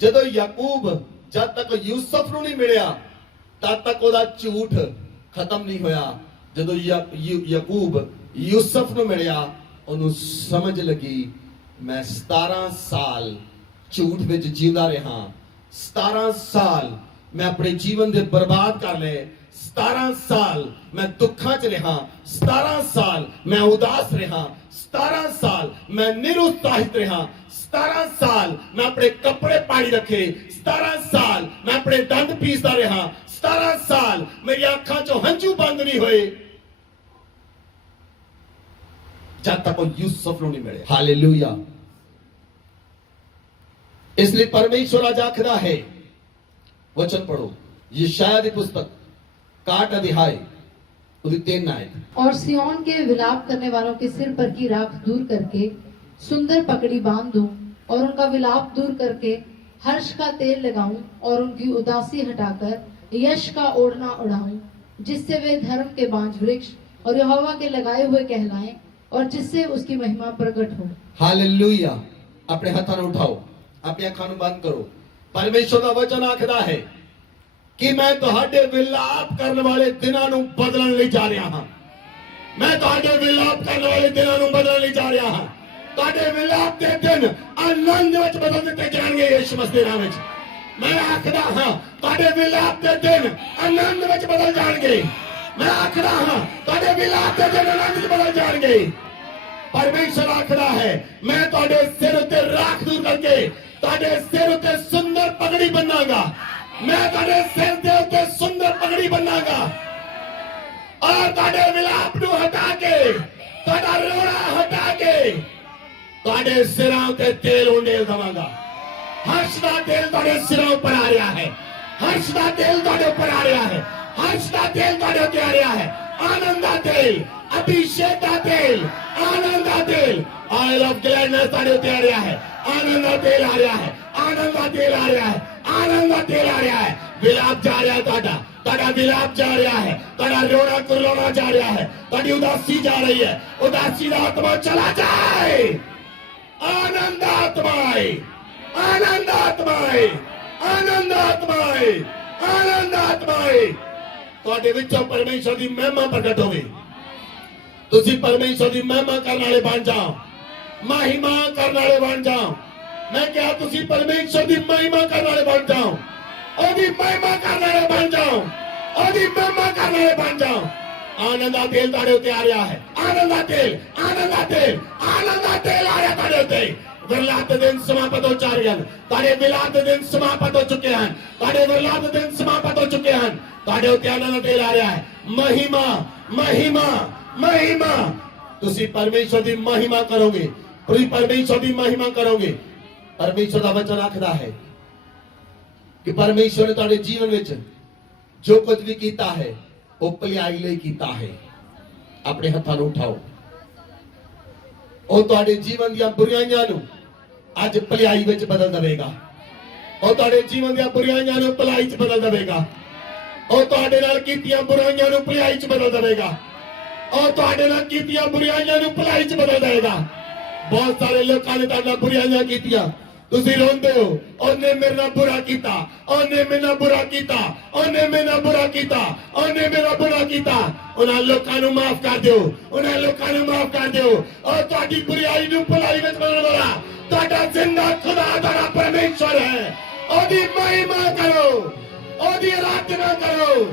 ਜਦੋਂ ਯਾਕੂਬ ਜਦ ਤੱਕ ਯੂਸਫ ਨੂੰ ਨਹੀਂ ਮਿਲਿਆ ਤਦ ਤੱਕ ਉਹਦਾ ਝੂਠ ਖਤਮ ਨਹੀਂ ਹੋਇਆ। ਜਦੋਂ ਯਾਕੂਬ ਯੂਸਫ ਨੂੰ ਮਿਲਿਆ ਉਹਨੂੰ ਸਮਝ ਲੱਗੀ ਮੈਂ 17 ਸਾਲ ਝੂਠ ਵਿੱਚ ਜਿਉਂਦਾ ਰਿਹਾ, 17 ਸਾਲ ਮੈਂ ਆਪਣੇ ਜੀਵਨ ਦੇ ਬਰਬਾਦ ਕਰ ਲਏ, 17 ਸਾਲ ਮੈਂ ਦੁੱਖਾਂ 'ਚ ਰਿਹਾ, 17 ਸਾਲ ਮੈਂ ਉਦਾਸ ਰਿਹਾ, 17 ਸਾਲ मैं निरुत्साहित रहा, 17 साल मैं अपने कपड़े पानी रखे, 17 साल मैं अपने दंद पीसता रहा, 17 साल मेरी आंखों चो हंझू बंद नहीं हुए जब तक वो यूसुफ नूं नहीं मिले। हालेलुया। इसलिए परमेश्वर आज आखदा है, वचन पढ़ो यशायाह की पुस्तक 61 अध्याय उसकी 3 आयत। और सिय्योन के विलाप करने वालों के सिर पर की राख दूर करके सुंदर पगड़ी बांध दूं और उनका विलाप दूर करके हर्ष का तेल लगाऊं और उनकी उदासी हटाकर यश का ओढ़ना उड़ाऊं, जिससे वे धर्म के बांझ वृक्ष और यहोवा के लगाए हुए कहलाएं और जिससे उसकी महिमा प्रकट हो। हालेलुया। अपने हाथों को उठाओ, अपनी आंखों बंद करो। परमेश्वर का वचन आखदा है कि मैं तुहाडे विलाप करने वाले दिनां नूं बदलण लई जा रहा हां। मैं तुहाडे विलाप करने वाले दिनां नूं बदलण लई जा रहा हां। तुहाडे विलाप दे दिन आनंद विच बदल दित्ते जाणगे यीशु मसीह दे नाम विच। मैं आखदा हां तुहाडे विलाप दे दिन आनंद विच बदल जाणगे। मैं आखदा हां तुहाडे विलाप दे दिन आनंद विच बदल जाणगे। परमेश्वर आखदा है मैं तुहाडे सिर उत्ते राख दूर करके तुहाडे सिर उत्ते सुंदर पगड़ी बन्नांगा। मैं तुहाडे सिर दे उत्ते सुंदर पगड़ी बन्नांगा और तुहाडे विलाप नूं हटा के तुहाडा रोना हटा के तुहाडे सिरां उत्ते तेल उंडेल दवांगा। हर्ष दा तेल तुहाडे सिरां उपर आ रहा है। हर्ष दा तेल तुहाडे उपर आ रहा है। हर्ष दा तेल तुहाडे उत्ते आ रहा है। आनंद दा तेल, अभिषेक दा तेल, आनंद दा तेल, ऑयल ऑफ ग्लैडनेस तुहाडे उत्ते आ रहा है। आनंद दा तेल आ रहा है। आनंद दा तेल आ रहा है। आनंद दा तेल आ रहा है। विलाप जा रहा है तुहाडा, तुहाडा विलाप जा रहा है, तुहाडा रोना कुरलाना जा रहा है, तुहाडी उदासी जा रही है। उदासी दा आत्मा चला जाए। आनंद आत्माए, आनंद आत्माए, आनंद आत्माए, आनंद आत्माए तुहाडे विचों परमेश्वर दी महिमा प्रगट होवे। तुसी परमेश्वर दी महिमा करने वाले बन जाओ, महिमा करने वाले बन जाओ। मैं क्या तुसी परमेश्वर दी महिमा करने वाले बन जाओ, ओदी महिमा करने वाले बन जाओ, ओदी महिमा करने वाले बन जाओ। आनंद दा तेल तुहाडे उत्ते आ रहा है। आनंद दा तेल, आनंद दा तेल, आनंद दा तेल आ रहा तुहाडे उत्ते। विलाप दे दिन समाप्त हो चुके हैं। तुहाडे विलाप दे दिन समाप्त हो चुके हैं। तुहाडे विलाप दे दिन समाप्त हो चुके हैं। तुहाडे उत्ते आनंद दा तेल आ रहा है। महिमा, महिमा, महिमा। तुसी परमेश्वर दी महिमा करोगे, पूरी परमेश्वर दी महिमा करोगे। परमेश्वर दा वचन आखदा है कि परमेश्वर ने तुहाडे जीवन विच जो कुछ भी कीता है वो भलाई लई कीता है। अपने हत्थां नूं उठाओ। ਉਹ ਤੁਹਾਡੇ ਜੀਵਨ ਦੀਆਂ ਬੁਰਾਈਆਂ ਨੂੰ ਅੱਜ ਭਲਾਈ ਵਿੱਚ ਬਦਲ ਦੇਵੇਗਾ। ਉਹ ਤੁਹਾਡੇ ਜੀਵਨ ਦੀਆਂ ਬੁਰਾਈਆਂ ਨੂੰ ਭਲਾਈ 'ਚ ਬਦਲ ਦੇਵੇਗਾ। ਉਹ ਤੁਹਾਡੇ ਨਾਲ ਕੀਤੀਆਂ ਬੁਰਾਈਆਂ ਨੂੰ ਭਲਾਈ 'ਚ ਬਦਲ ਦੇਵੇਗਾ। ਉਹ ਤੁਹਾਡੇ ਨਾਲ ਕੀਤੀਆਂ ਬੁਰਾਈਆਂ ਨੂੰ ਭਲਾਈ 'ਚ ਬਦਲ ਦੇਵੇਗਾ। ਬਹੁਤ ਸਾਰੇ ਲੋਕਾਂ ਨੇ ਤੁਹਾਡੇ ਨਾਲ ਬੁਰਾਈਆਂ ਕੀਤੀਆਂ, ਤੁਸੀਂ ਰੋਂਦੇ ਹੋ, ਉਹਨੇ ਮੇਰੇ ਨਾਲ ਬੁਰਾ ਕੀਤਾ, ਉਹਨੇ ਮੇਰੇ ਨਾਲ ਬੁਰਾ ਕੀਤਾ, ਉਹਨੇ ਮੇਰੇ ਨਾਲ ਬੁਰਾ ਕੀਤਾ, ਉਹਨੇ ਮੇਰਾ ਬੁਰਾ ਕੀਤਾ। ਉਹਨਾਂ ਲੋਕਾਂ ਨੂੰ ਮਾਫ ਕਰ ਦਿਓ, ਉਹਨਾਂ ਲੋਕਾਂ ਨੂੰ ਮਾਫ ਕਰ ਦਿਓ। ਉਹ ਤੁਹਾਡੀ ਬੁਰਾਈ ਨੂੰ ਭਲਾਈ ਵਿੱਚ ਬਦਲਣ ਵਾਲਾ ਤੁਹਾਡਾ ਜ਼ਿੰਦਾ ਖੁਦਾ ਤੁਹਾਡਾ ਪਰਮੇਸ਼ਵਰ ਹੈ। ਉਹਦੀ ਮਹਿਮਾ ਕਰੋ, ਉਹਦੀ ਆਰਾਧਨਾ ਕਰੋ।